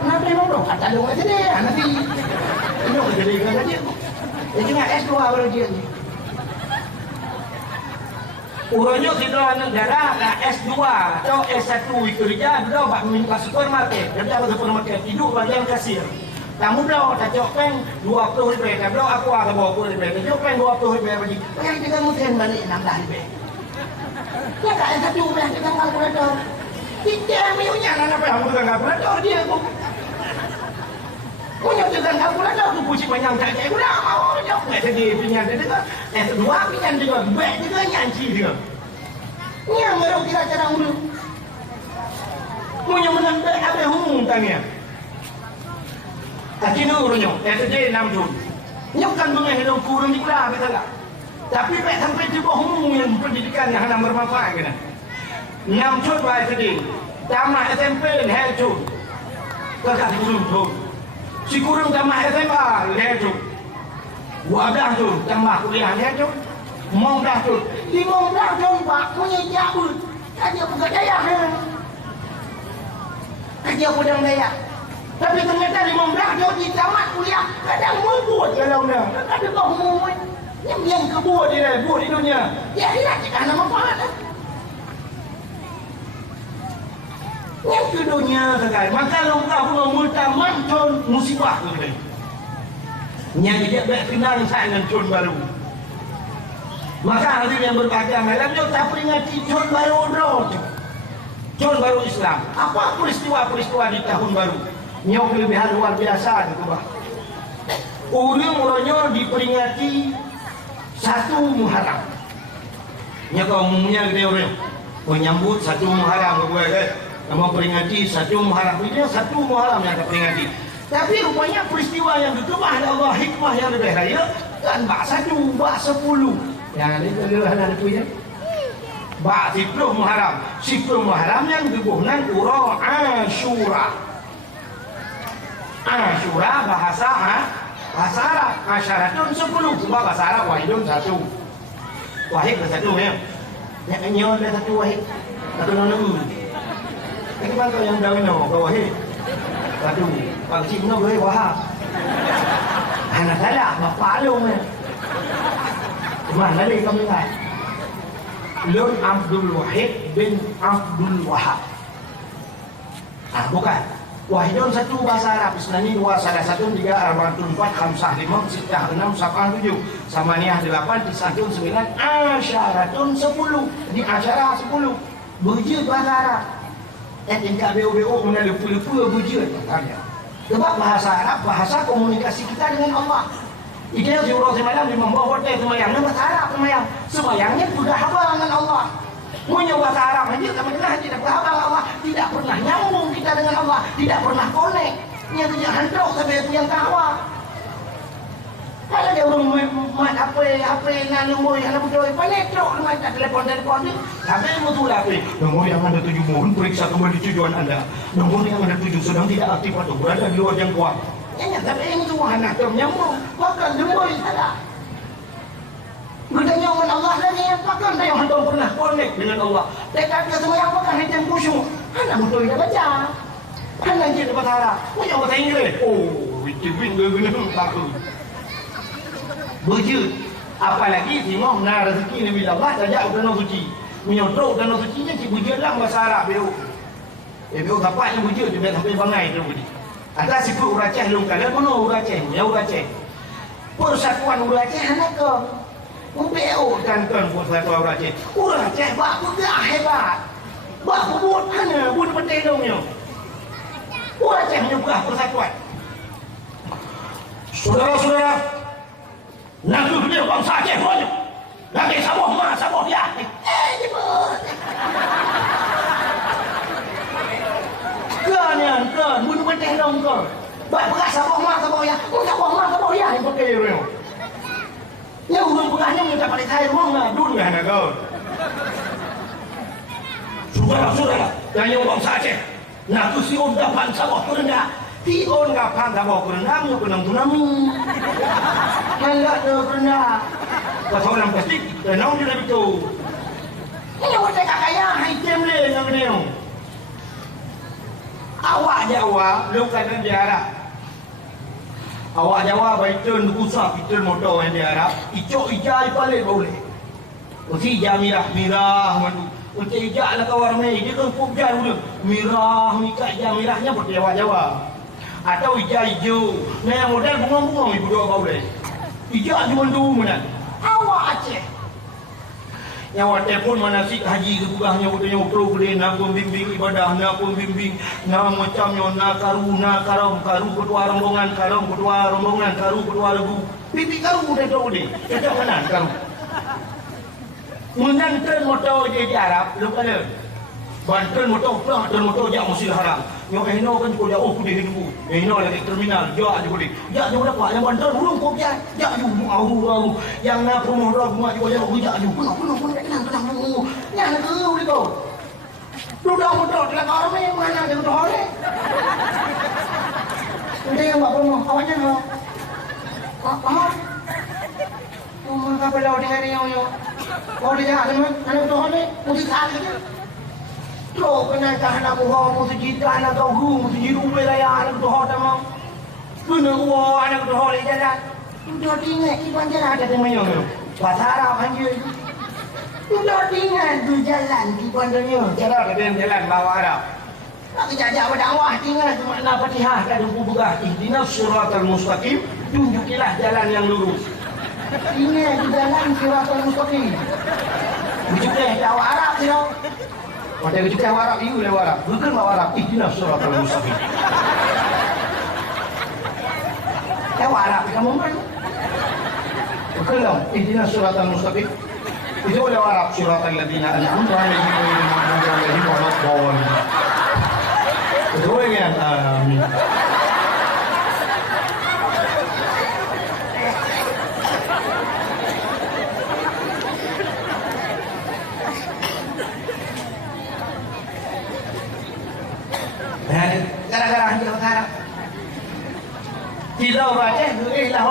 Ramai mongko. Kata dia orang sini, Hanafi. Ini orang jadi kan dia. Jadi yang S2 baru dia ni. Urangnya tidak negara lah S2 atau S1 itu dia dah buat minta supermarket. Dia dah buat supermarket tidur bagian kasir. Kamu dah tak cok peng 20 ribu, kamu dah aku ada 20 ribu, cok peng 20 ribu bagi. Yang kita mungkin balik 16 ribu. Dia tak ada satu yang kita kalkulator. Kita punya anak apa yang kita kalkulator dia pun. Punya tekan aku lah dah. Aku pusing panjang tak cek. Aku dah mau. Nak sedih pinyan dia dengar. Kedua pinyan dengar. Baik juga nyanci dia. Ni yang baru kira cara ulu. Punya menang baik apa yang tanya. Akhirnya urunnya. Sedih 6 Jun. Nyokkan mengenai hidup kurang di kulah. Kata tak. Tapi baik sampai di bawah yang pendidikan yang hendak bermanfaat. 6 Jun baik sedih. Tamat SMP hal Jun. Kakak si kurung Jun. Si kurung tamat SMA hal Jun. Wadah Jun. Tamat kuliah hal Jun. Mong dah Jun. Di mong dah Jun Pak. Punya jabut. Kerja bukan daya. Kerja budang daya. Tapi ternyata di mong dah Jun di tamat kuliah. Kadang membut kalau dah. Ada kau membut. Yang kebut dia. Buat di dunia. Ya dia cakap nama pahat. Yang keduanya sekali. Maka longkah pun mutaman Jun musibah tu ni. Yang dia baik kenal saya dengan Jun baru. Maka hari yang berbahagia malam dia tak peringati Jun baru roh. Jun baru Islam. Apa peristiwa-peristiwa di tahun baru? Nyok kelebihan luar biasa tu bah. Orang-orangnya diperingati 1 Muharram. Nyok umumnya dia orang menyambut 1 Muharram buat kan. Nama peringati 1 Muharram. Ini 1 Muharram yang kita peringati. Tapi rupanya peristiwa yang ditubah oleh Allah, hikmah yang lebih raya, kan bak 1, bak 10. Yang ini ada punya. Bak 10 Muharram. 10 Muharram yang dibuhnan urang Ashura. Ashura bahasa Arab. Asyaratun 10. Sebab bahasa Arab wahidun 1. Wahid ke 1 ya. Yang nyon ada 1 wahid. 1 nono. Ini bangkau yang dah minum ke wahid. Aduh, Pak Cik nak boleh wahab. Anak salah, bapak long ni. Mana lagi kami ingat? Lun Abdul Wahid bin Abdul Wahab. Bukan. Wahidun 1 bahasa Arab. Isnani 2, salah 1, 3, 4, 5, 6, 7. Samaniyah 8, 9, 9. Asyaratun 10. Ini asyarah 10. Berjud bahasa Arab. Tingkat BO-BO mana lupa-lupa berjud. Sebab bahasa Arab, bahasa komunikasi kita dengan Allah. Ini yang surah semalam di membawa hotel semayang. Bahasa Arab semayang. Semayangnya berhabar dengan Allah. Punya bahasa Arab saja sama dengan tidak berhabar dengan Allah. Tidak pernah nyambung kita dengan Allah. Tidak pernah connect. Yang kerja hantar sampai yang kawa. Kalau dia orang mat apa nak nombor yang betul, penetrok mat telefon ni. Tapi betul apa? Nombor yang anda tuju mohon periksa kembali tujuan anda. Nombor yang anda tuju sedang tidak aktif atau berada di luar jangkauan. Ya, tapi ini semua anak ternyambung. Bahkan nombor yang salah. Bertanya dengan Allah lagi yang bahkan dia yang anda pernah connect dengan Allah. Dekat ke semua yang bahkan hitam khusyuk. Anak betul dia baca. Anak dia bahasa Arab. Punya bahasa Inggeris. Oh, itu bingga-bingga takut. Berjud. Apalagi tengok nak rezeki Nabi Allah tajak danau suci. Menyodok danau suci nya cik berjud lah bahasa Arab BO. BO kapat yang berjud dia sampai bangai tu tadi. Ada sifat uraceh lu kala mana uraceh? Ya uraceh. Persatuan uraceh anak ke. BO kan persatuan uraceh. Uraceh bak budak hebat. Bak buat mana buat petendongnya. Uraceh menyebah persatuan. Saudara-saudara, nak dia bangsa Aceh pun. Lagi sabuh mak, sabuh dia. Jeput. Kan, bunuh penting dong kau. Baik beras sabuh mak, sabuh dia. Sabuh mak, sabuh dia. Yang pakai dia. Ya, orang pengahnya minta pada saya rumah nak dunia nak kau. Saudara-saudara, yang bangsa Aceh. Nak tu si dapat sabuh terendah. Tion kapan tak bawa kerendam, ya kenang tsunami. Kalau ada kerendam, pasal orang plastik, kenang dia lebih tu. Ini orang tak kaya, item le yang ni. Awak Jawa, lukakan di Arab. Awak Jawa baik turun usah, turun motor yang di Arab. Icok ijai balik boleh. Usi ijai mirah madu. Usi ijai lah kawar ni, dia kan kubjai dulu. Mirah, mikat ijai mirahnya seperti awak Jawa. Atau hijau-hijau. Nah yang model bunga-bunga ibu doa kau boleh. Hijau cuma tu mana. Awak Aceh. Nyawa telefon manasik haji ke bukannya udahnya pro boleh nak pembimbing ibadah, nak pembimbing nak macamnya nak karum kedua rombongan karu kedua lagu pipi karu dah tahu dia kata kanan karu menantan motor dia di Arab lu kata bantan motor pulang dan motor jak Masjidil Haram yang eno kan kau jauh ku dia hidup eno lagi terminal jak aja boleh jak dia dapat yang bantan ulung kau jak you au yang nak rumah rumah juga jak you penuh tenang yang ke boleh kau lu dah motor dalam orang ni mana dia motor ni dia yang buat rumah kawannya no rumah kapal laut dengan dia yo kau dia jangan mana motor ni mesti kali dia lo kena tahan aku mesti kita anak kau mesti jiru wilayah anak tu hotel mau kena gua anak tu hotel jalan udah tinggal iban jalan ada temennya pasar anjir udah tinggal tu jalan iban dunia jalan ada jalan bawa Arab nak kejajak berdakwah tinggal cuma nak Fatihah kat buku begah ihdinas siratal mustaqim tunjukilah jalan yang lurus tinggal di jalan siratal mustaqim tunjukilah dakwah Arab sino Pada kita warap itu lewat warap. Bukan warap. Ihdinas siratal mustaqim. Lewat warap kamu mana? Bukan dong. Ihdinas siratal mustaqim. Itu lewat warap siratal ladzina an'amta 'alaihim ghairil maghdubi 'alaihim waladdallin. Betul kan? Amin. Gara-gara dia utara tidak baca lah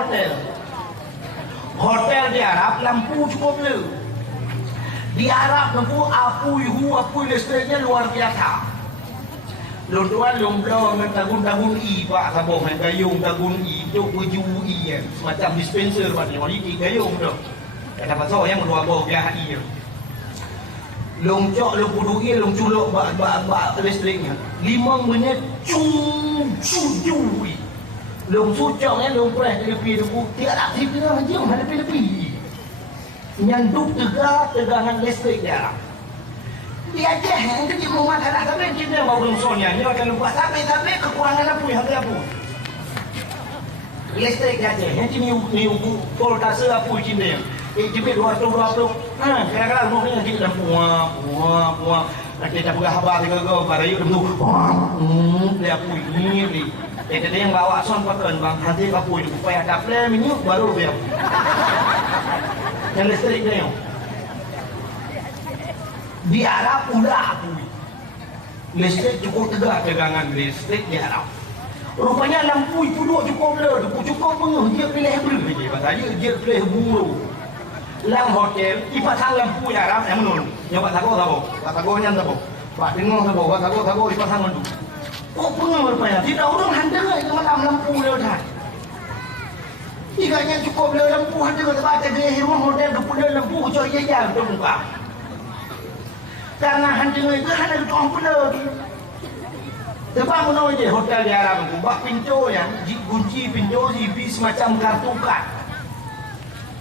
hotel di Arab lampu cukup blue di Arab lampu apu listriknya luar biasa luar lomblo dengan tagun pak sabong dengan gayung tagun itu uju semacam dispenser pada orang ini gayung tu kata pasal yang luar bau biasa long pudui long culuk bak listriknya 5 minit cui long sucok long press tepi tu tiada aktif dia macam mana tepi nyanduk tegangan listrik dia aja yang kecil rumah tak sampai kita mau sonya ni akan lupa sampai kekurangan apa listrik aja yang ni voltase apa cinta jepit 220 kadang-kadang rumahnya kita puang nanti tak pernah habar ke pada yuk tu dia pui ni dia yang bawa son paten bang nanti kau pui supaya ada plan ini baru dia yang listrik dia di Arab udah pui listrik cukup tegangan listrik di Arab rupanya lampu itu cukup penuh dia pilih beli dia pilih buru lang hotel ipasang lampu ya Arab yang menurun yang Pak Tago nya tago Pak Dengo Tago ipasang mendu kok pengen rupanya tidak orang handal itu malam lampu lewat tiganya cukup lewat lampu handal baca dia rumah hotel dapur lampu coy jajan tu muka karena handal itu handal tuang pula sebab menurut je hotel di Arab itu bak pintu yang kunci pintu zipi semacam kartu kad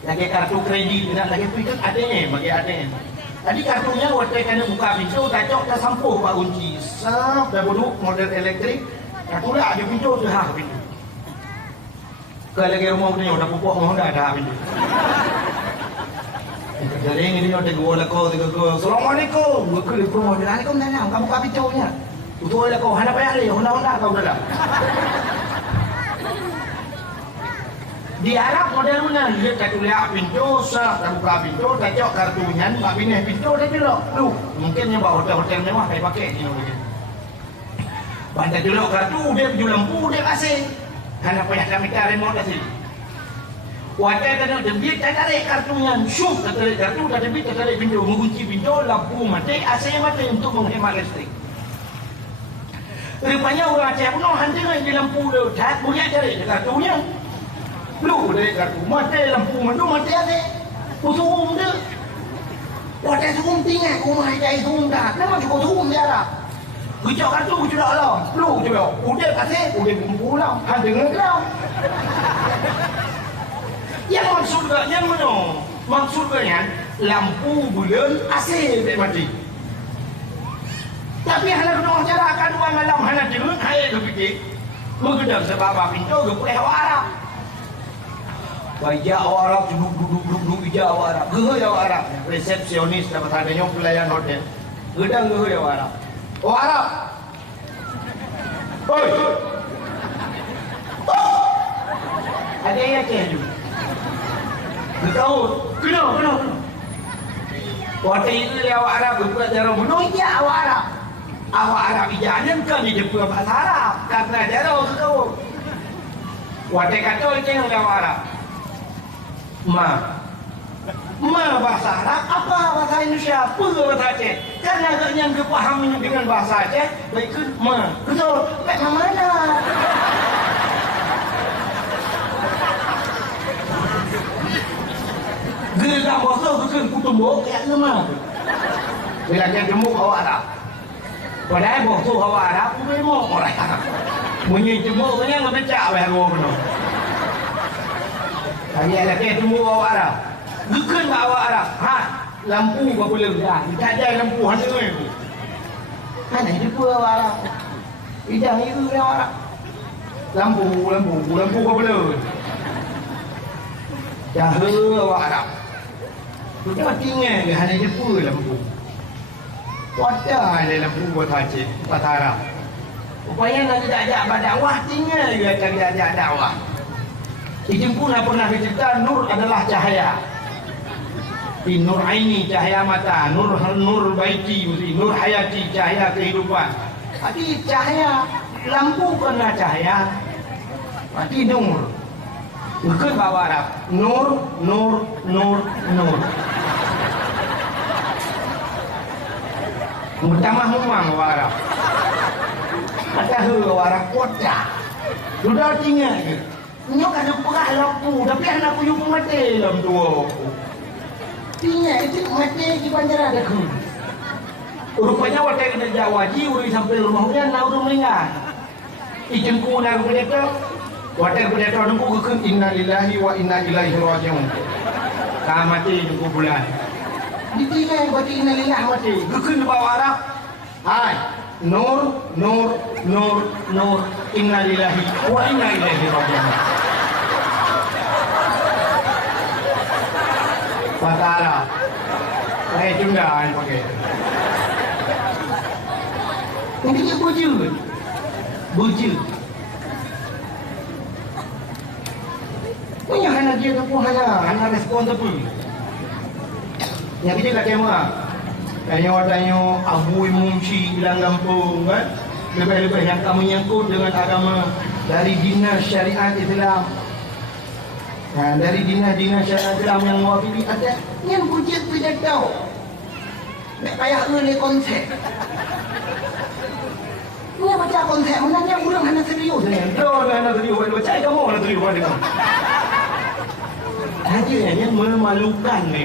lagi kartu kredit nak lagi pergi kan ATM bagi ATM tadi kartunya waktu kena buka pintu tacok dah sampuh pak kunci sap dah duduk model elektrik kartu lah ada pintu tu pintu ke lagi rumah punya dah pupuk mau dah ada pintu jadi ini ada gua lah kau Assalamualaikum gua ke rumah dia Waalaikumsalam kamu buka pintunya betul lah kau hendak payah leh honda kau dah di Arab model mana dia tak lihat pintu sah tak buka pintu tak cok kartunya tak pindah pintu dah jelok lu mungkin yang bawa hotel mewah kayak pakai ni banyak jelok kartu dia jual lampu dia kasih karena banyak kami remote kasih wadah kena debit tak tarik kartunya syuk tak tarik kartu tak debit tak tarik pintu mengunci pintu lampu mati AC mati untuk menghemat listrik rupanya orang Aceh penuh hantar di lampu dia tak boleh tarik kartunya lu dari kartu mati lampu mandu mati ada usung dia wadah sung tinggal rumah jai sung dah nama cukup sung dia lah kejap kartu sudah lah lu cuba udah kasih udah kumpul lah han dengar kau yang maksudnya mana maksudnya lampu bulan asyik tak mati. Tapi hana kena cara akan dua malam hana jerut hai ke fikir. Menggedang sebab apa pintu ke boleh awak Arab. Bajak awak Arab duduk ijak awak Arab. Gehoi awak Arab. Resepsionis dapat adanya pelayan hotel. Gedang gehoi awak Arab. Awak Arab. Oi. Ada yang ceh juga. Tahu? Kena. Waktu itu dia awak Arab berbuat darah bunuh ijak awak Arab. Awak Arab ijaknya bukan di depan bahasa Arab. Karena dia tahu tahu. Waktu kata ceh awak Arab. Ma bahasa Arab apa bahasa Indonesia apa bahasa Aceh? Karena yang kepahaminya dengan bahasa Aceh baik ke ma. Betul. Baik mana? Gerak bosok ke kutumbuk kayak lemah. Bila dia gemuk awak Arab. Padahal bosok awak Arab pun mau orang Arab. Bunyi gemuk punya ngecak awak gua benar. Tadi ada ke gemuk awak Arab. Gekan awak Arab. Ha, lampu kau boleh dah. Tak ada lampu hanya tu. Mana dia pun awak Arab. Idang itu dia awak Arab. Lampu kau boleh. Dah awak Arab. Kita tinggal dia hanya jepul lampu. Wadah ada lampu buat hajit, bahasa Arab. Rupanya nak tidak ada dakwah tinggal dia akan ada dakwah. Ijin pun pernah bercerita nur adalah cahaya. Di nur aini cahaya mata, nur baiti, nur hayati cahaya kehidupan. Tapi cahaya lampu kena cahaya. Mati nur. Bukan bawa Arab. Nur. Mutamah memang Arab. Ada Arab kota. Sudah tinggal ke? Nyok ada perah lampu. Tapi anak aku yang mati dalam tua. Tinggal itu mati di bandar ada ke. Rupanya waktu kita Jawa Jiwi sampai rumah hujan nak udah meninggal. Ijengku nak berdekat. Waktu berdekat nunggu ke innalillahi wa inna ilaihi raji'un. Kah mati nunggu bulan. Ditinggal bagi innalillah mati. Gekun bawa Arab. Hai, nur, innalillahi wa inna ilaihi raji'un. Bahasa Arab. Saya juga yang pakai. Ini dia buju. Punya anak dia tu pun hanya respon tu pun. Yang kita kat tema. Tanya abu mumci bilang kampung kan. Lebih-lebih yang kamu menyangkut dengan agama dari dinas syariat Islam. Nah, dari dinas syariat Islam yang mewakili ada yang bujit tidak tahu. Tak payah ni konsep. Ni baca konsep menanya orang hanya serius ni. Dah hanya serius. Baca kamu hanya serius. Hanya memalukan ni.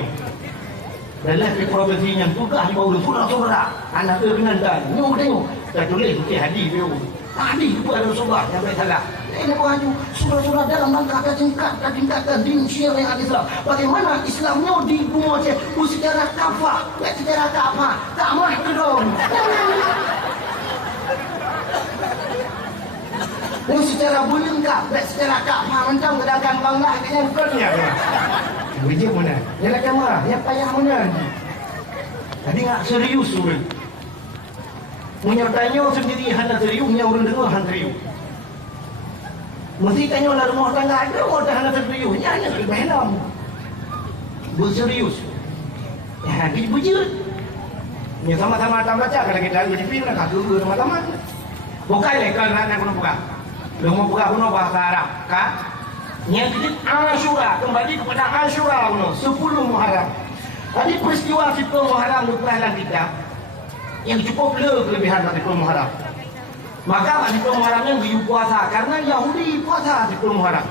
Dalam profesinya tukar di bawah surah-surah anak kebenaran tengok dah tulis ke hadis dia hadis pun ada surah yang baik salah ini baju surah-surah dalam rangka tingkatkan din syariat Islam bagaimana Islamnya di rumah saya secara kafah secara kafah tak mah kedong ini secara bulengkap secara kafah macam kedakan banglah dengan kerja Wujud mana? Dia nak marah, dia payah mana? Tadi tak serius tu. Punya tanya sendiri hanya serius, punya orang dengar hanya serius. Mesti tanya lah rumah tangga ada, orang hanya serius. Hanya lebih malam. Berserius. Ya, dia wujud. Ni sama-sama tak baca kalau kita ada di nak kagum sama-sama. Bukan lekal nak guna buka. Rumah buka guna bahasa Arab, kan? Yang ketiga Ashura, kembali kepada Ashura 10 Muharram. Tadi peristiwa 10 Muharram dalam kitab yang cukup kelebihan dari 10 Muharram. Maka 10 Muharram yang diu puasa karena Yahudi puasa 10 Muharram.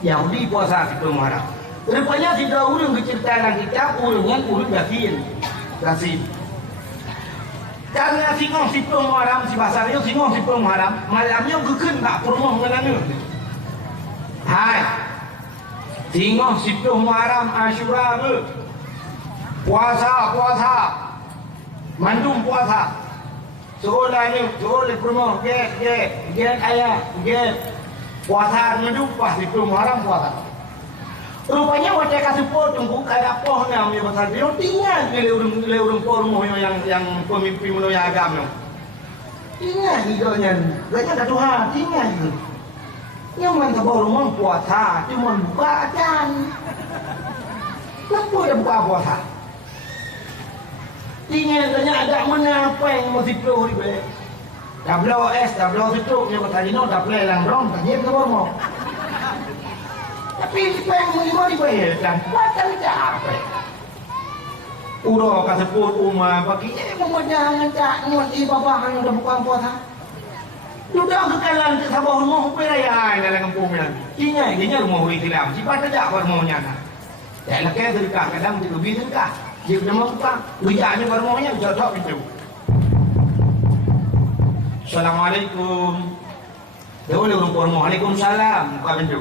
Yahudi puasa 10 Muharram. Rupanya tidak urang diceritakan kitab urangnya urang Yasin. Karena singong 10 Muharram si bahasanya singong 10 Muharram malamnya gekeun tak permoh nganana. Hai. Tengok 10 Muharram Ashura ke. Puasa. Mandum puasa. Sekolah ni, sekolah di rumah, get ayah, puasa mandum pas itu haram puasa. Rupanya wajah kasih potong bukan apa namanya pasal dia tinggal ke lewurung rumah yang pemimpin mulai agama. Tinggal hidupnya, gaknya dah Tuhan tinggal gitu. Yang mana bawa rumah puasa, cuma buka acan. Kenapa dia buka puasa? Tinggal gaknya ada mana apa yang masih perlu ribe. WS, WS yang bertanya no, double lang tanya ke rumah. Tapi peng mau dibayarkan, macam apa? Udah kasih pun umah bagi mau jangan cak nyuat di bawah yang udah buka puasa. Sudah kekalan ke sabah rumah perayaan dalam kampungnya. Ingat rumah hui tilam, siapa saja rumahnya. Tak nak kaya sedekah kadang dia lebih sedekah. Dia sudah mau buka, lujaknya rumahnya jatuh pintu. Assalamualaikum. Dia boleh rumah Waalaikumsalam, buka pintu.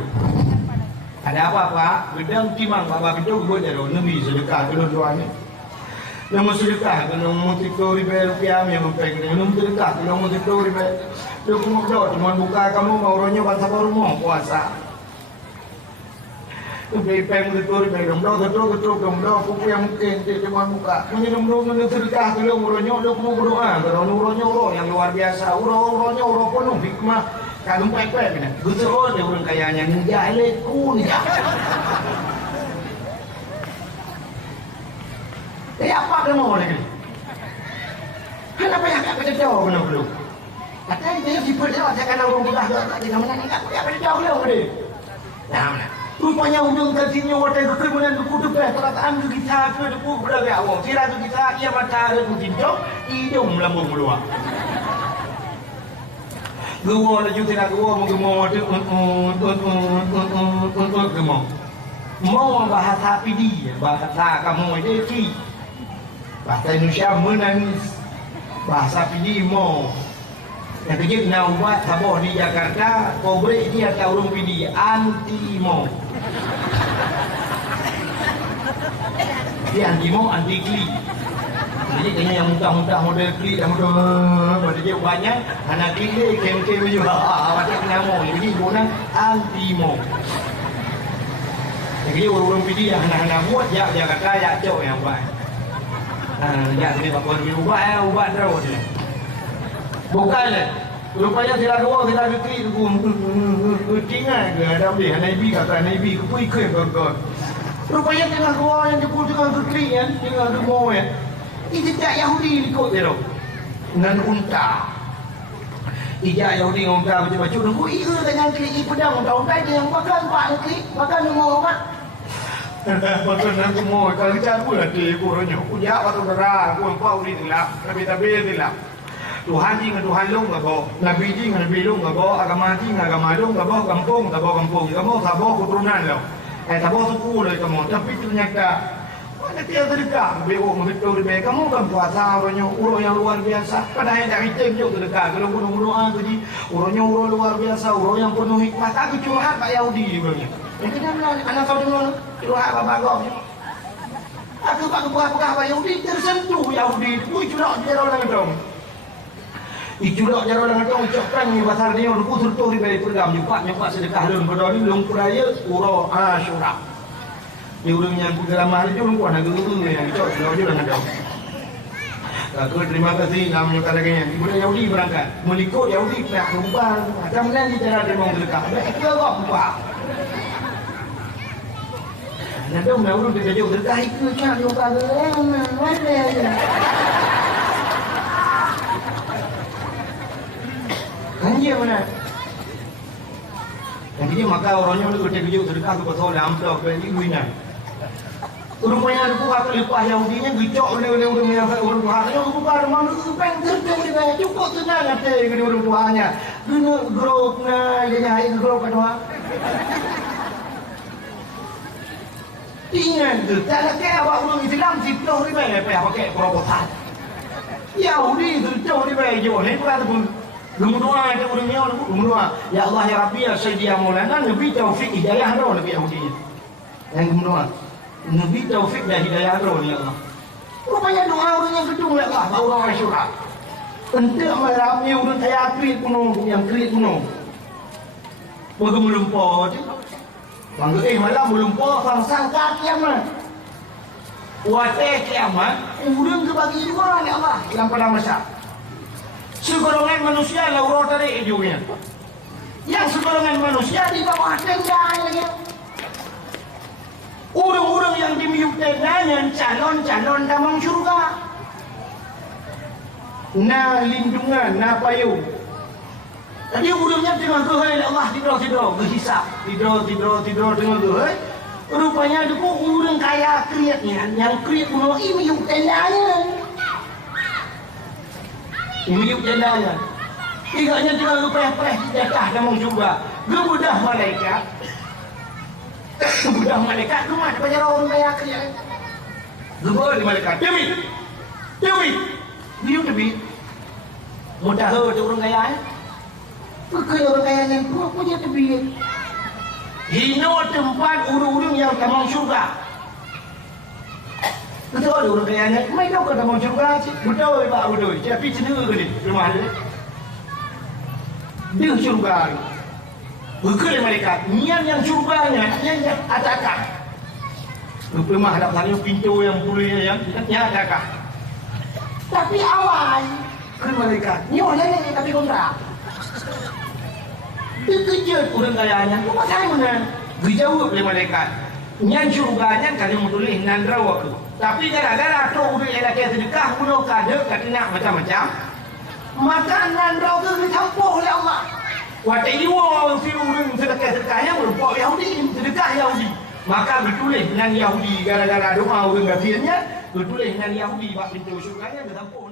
Ada apa Pak? Bedang timang Pak itu gue jadi nabi sedekah kedua-duanya. Yang sedekah kalau mau Rp30 yang mempegang yang sedekah kalau mau Rp30. Dia kemudian cuma buka kamu mau orangnya bangsa baru mau puasa. Itu peng Rp30 dong kuku yang mungkin dia cuma buka. Punya dong sedekah kalau orangnya udah mau berdoa kalau orangnya yang luar biasa. Orangnya penuh hikmah. Kalau pepek ni, betul dia orang kayanya ni jahil kun ya. Apa kamu ni? Kenapa yang tak berjauh benar belum? Katanya dia sibuk dia saya kan orang mudah tak di mana ni tak berjauh belum dia. Nah, rupanya ujung kasihnya wadah kemudian kudu perkataan kita ke depu berada awak. Kira tu kita ia mata ada kutinjau, hidung lambung keluar. Gua laju tidak gua mau gemau tu gemau. Mau bahasa pidi, bahasa kamu ini bahasa Indonesia menangis. Bahasa pidi mau. Yang kejut nak buat sabah di Jakarta, kobrek dia tak urung pidi anti mau. Dia anti mau anti kli. Jadi kena yang muntah-muntah model klik dan model dia banyak anak klik dia kem-kem juga macam nama jadi guna anti-mo jadi orang-orang pilih yang anak-anak buat dia kata ya cok yang baik ya dia bakal ubah terus dia bukan rupanya sila dua sila klik tinggal ke ada dia Nabi kata Nabi kupui ke berkot rupanya tengah dua yang jepul tengah klik kan tengah demo ya Ijak Yahudi ikut dia tu dengan unta. Ijak Yahudi dengan unta baca-baca nunggu iya dengan klik pedang unta dia yang makan pak klik makan semua mak. Makan semua kalau kita pun ada buranya. Ujak waktu darah aku empau di tilap tapi tilap. Tuhan ji dengan Tuhan lu enggak bawa. Nabi ji dengan Nabi lu enggak bawa. Agama ji dengan agama lu enggak bawa. Kampung kamu sabah keturunan lo. Sabah suku lo kamu. Tapi ternyata ada tiada sedekah, betul kamu kan puasa orang yang luar biasa. Padahal tak hitam juga sedekah. Kalau gunung-gunung tu ji, orang luar biasa, orang yang penuh hikmah. Tapi curhat Pak Yahudi dia. Yang kenapa anak saudara mana? Curhat bapak kau. Aku pak kebuka Pak Yahudi tersentuh Yahudi. Curhat dia orang dong. Curhat dia orang dong. Ucapkan ni pasal dia orang kutur di bawah program nyupak sedekah lun berdori lun peraya uro Asyura. Dia orang yang dalam hari itu orang kuat nak guru yang cok dia orang nak tahu. Aku terima kasih namanya katanya. Ibu Yahudi berangkat, melikut Yahudi nak ubah. Macam mana dia cara dia mau sedekah? Baik ke apa? Nanti orang dia kerja sedekah itu cak dia ubah ke mana? Kanji mana? Yang dia maka orangnya itu kerja sedekah tu pasal amplop ke ibunya. Rupanya ada buka lepas Yahudinya gicok oleh orang yang Tuhannya buka rumah itu peng terjun di bawah cukup tenang ada ke orang Tuhannya guna grup na dia nyai grup kedua ingat tu tak nak kaya awak orang Islam siploh di bawah apa pakai proposal Yahudi terjun di bawah jauh ni bukan tu Lumur doa ada orangnya lumur doa ya Allah ya Rabbi ya Sayyidi ya Maulana Nabi Taufik Hidayah doa Nabi Yahudi yang lumur doa Nabi Taufik dan Hidayah roh ni Allah. Rupanya doa orang yang gedung lah baru orang syurga. Untuk melalui orang kaya krit kuno, yang krit kuno. Mereka melumpur je. Bangga malam melumpur sangka kiamat. Watai kiamat, orang kebagi dua oleh Allah dalam padang mahsyar. Segolongan manusia laurau tarik hidupnya. Yang segolongan manusia di bawah tenda lagi. Orang-orang yang di miuk tendanya calon-calon damang syurga. Na lindungan, na payung. Tadi urangnya tengah kehai Allah tidur-tidur, berhisap. Tidur tengah kehai. Rupanya itu urang kaya kriatnya, yang kriat kuno ini miuk tendanya. Miuk tendanya. Tiganya tengah kepeh-peh jatah damang syurga. Gebudah malaikat. Budak malaikat rumah daripada orang kaya kerja. Gebur di malaikat. Demi. Dia demi. Mudah tu orang kaya. Pakai orang kaya yang tua punya demi. Hino tempat urung-urung yang tamang syurga. Betul orang kaya ni. Mai tahu ke tamang syurga? Betul pak betul. Tapi cenderung ke ni rumah dia. Dia syurga ni. Berkali malaikat, niat yang syurganya, yang adakah? Rumah ada tanya pintu yang pulih yang adakah? Tapi awal ke malaikat, ni orang ni tapi kontrak. Dia kejut orang kayanya, tu macam mana? Dijawab oleh malaikat. Yang syurganya kan yang tulis nandraw aku. Tapi gara-gara tu orang yang laki sedekah, pulau kada kena macam-macam. Maka nandraw tu dicampur oleh Allah. Watak iwa si orang sedekah-sedekahnya merupakan Yahudi, sedekah Yahudi. Maka bertulis dengan Yahudi gara-gara doa orang kafirnya, bertulis dengan Yahudi bak pintu syurganya bercampur.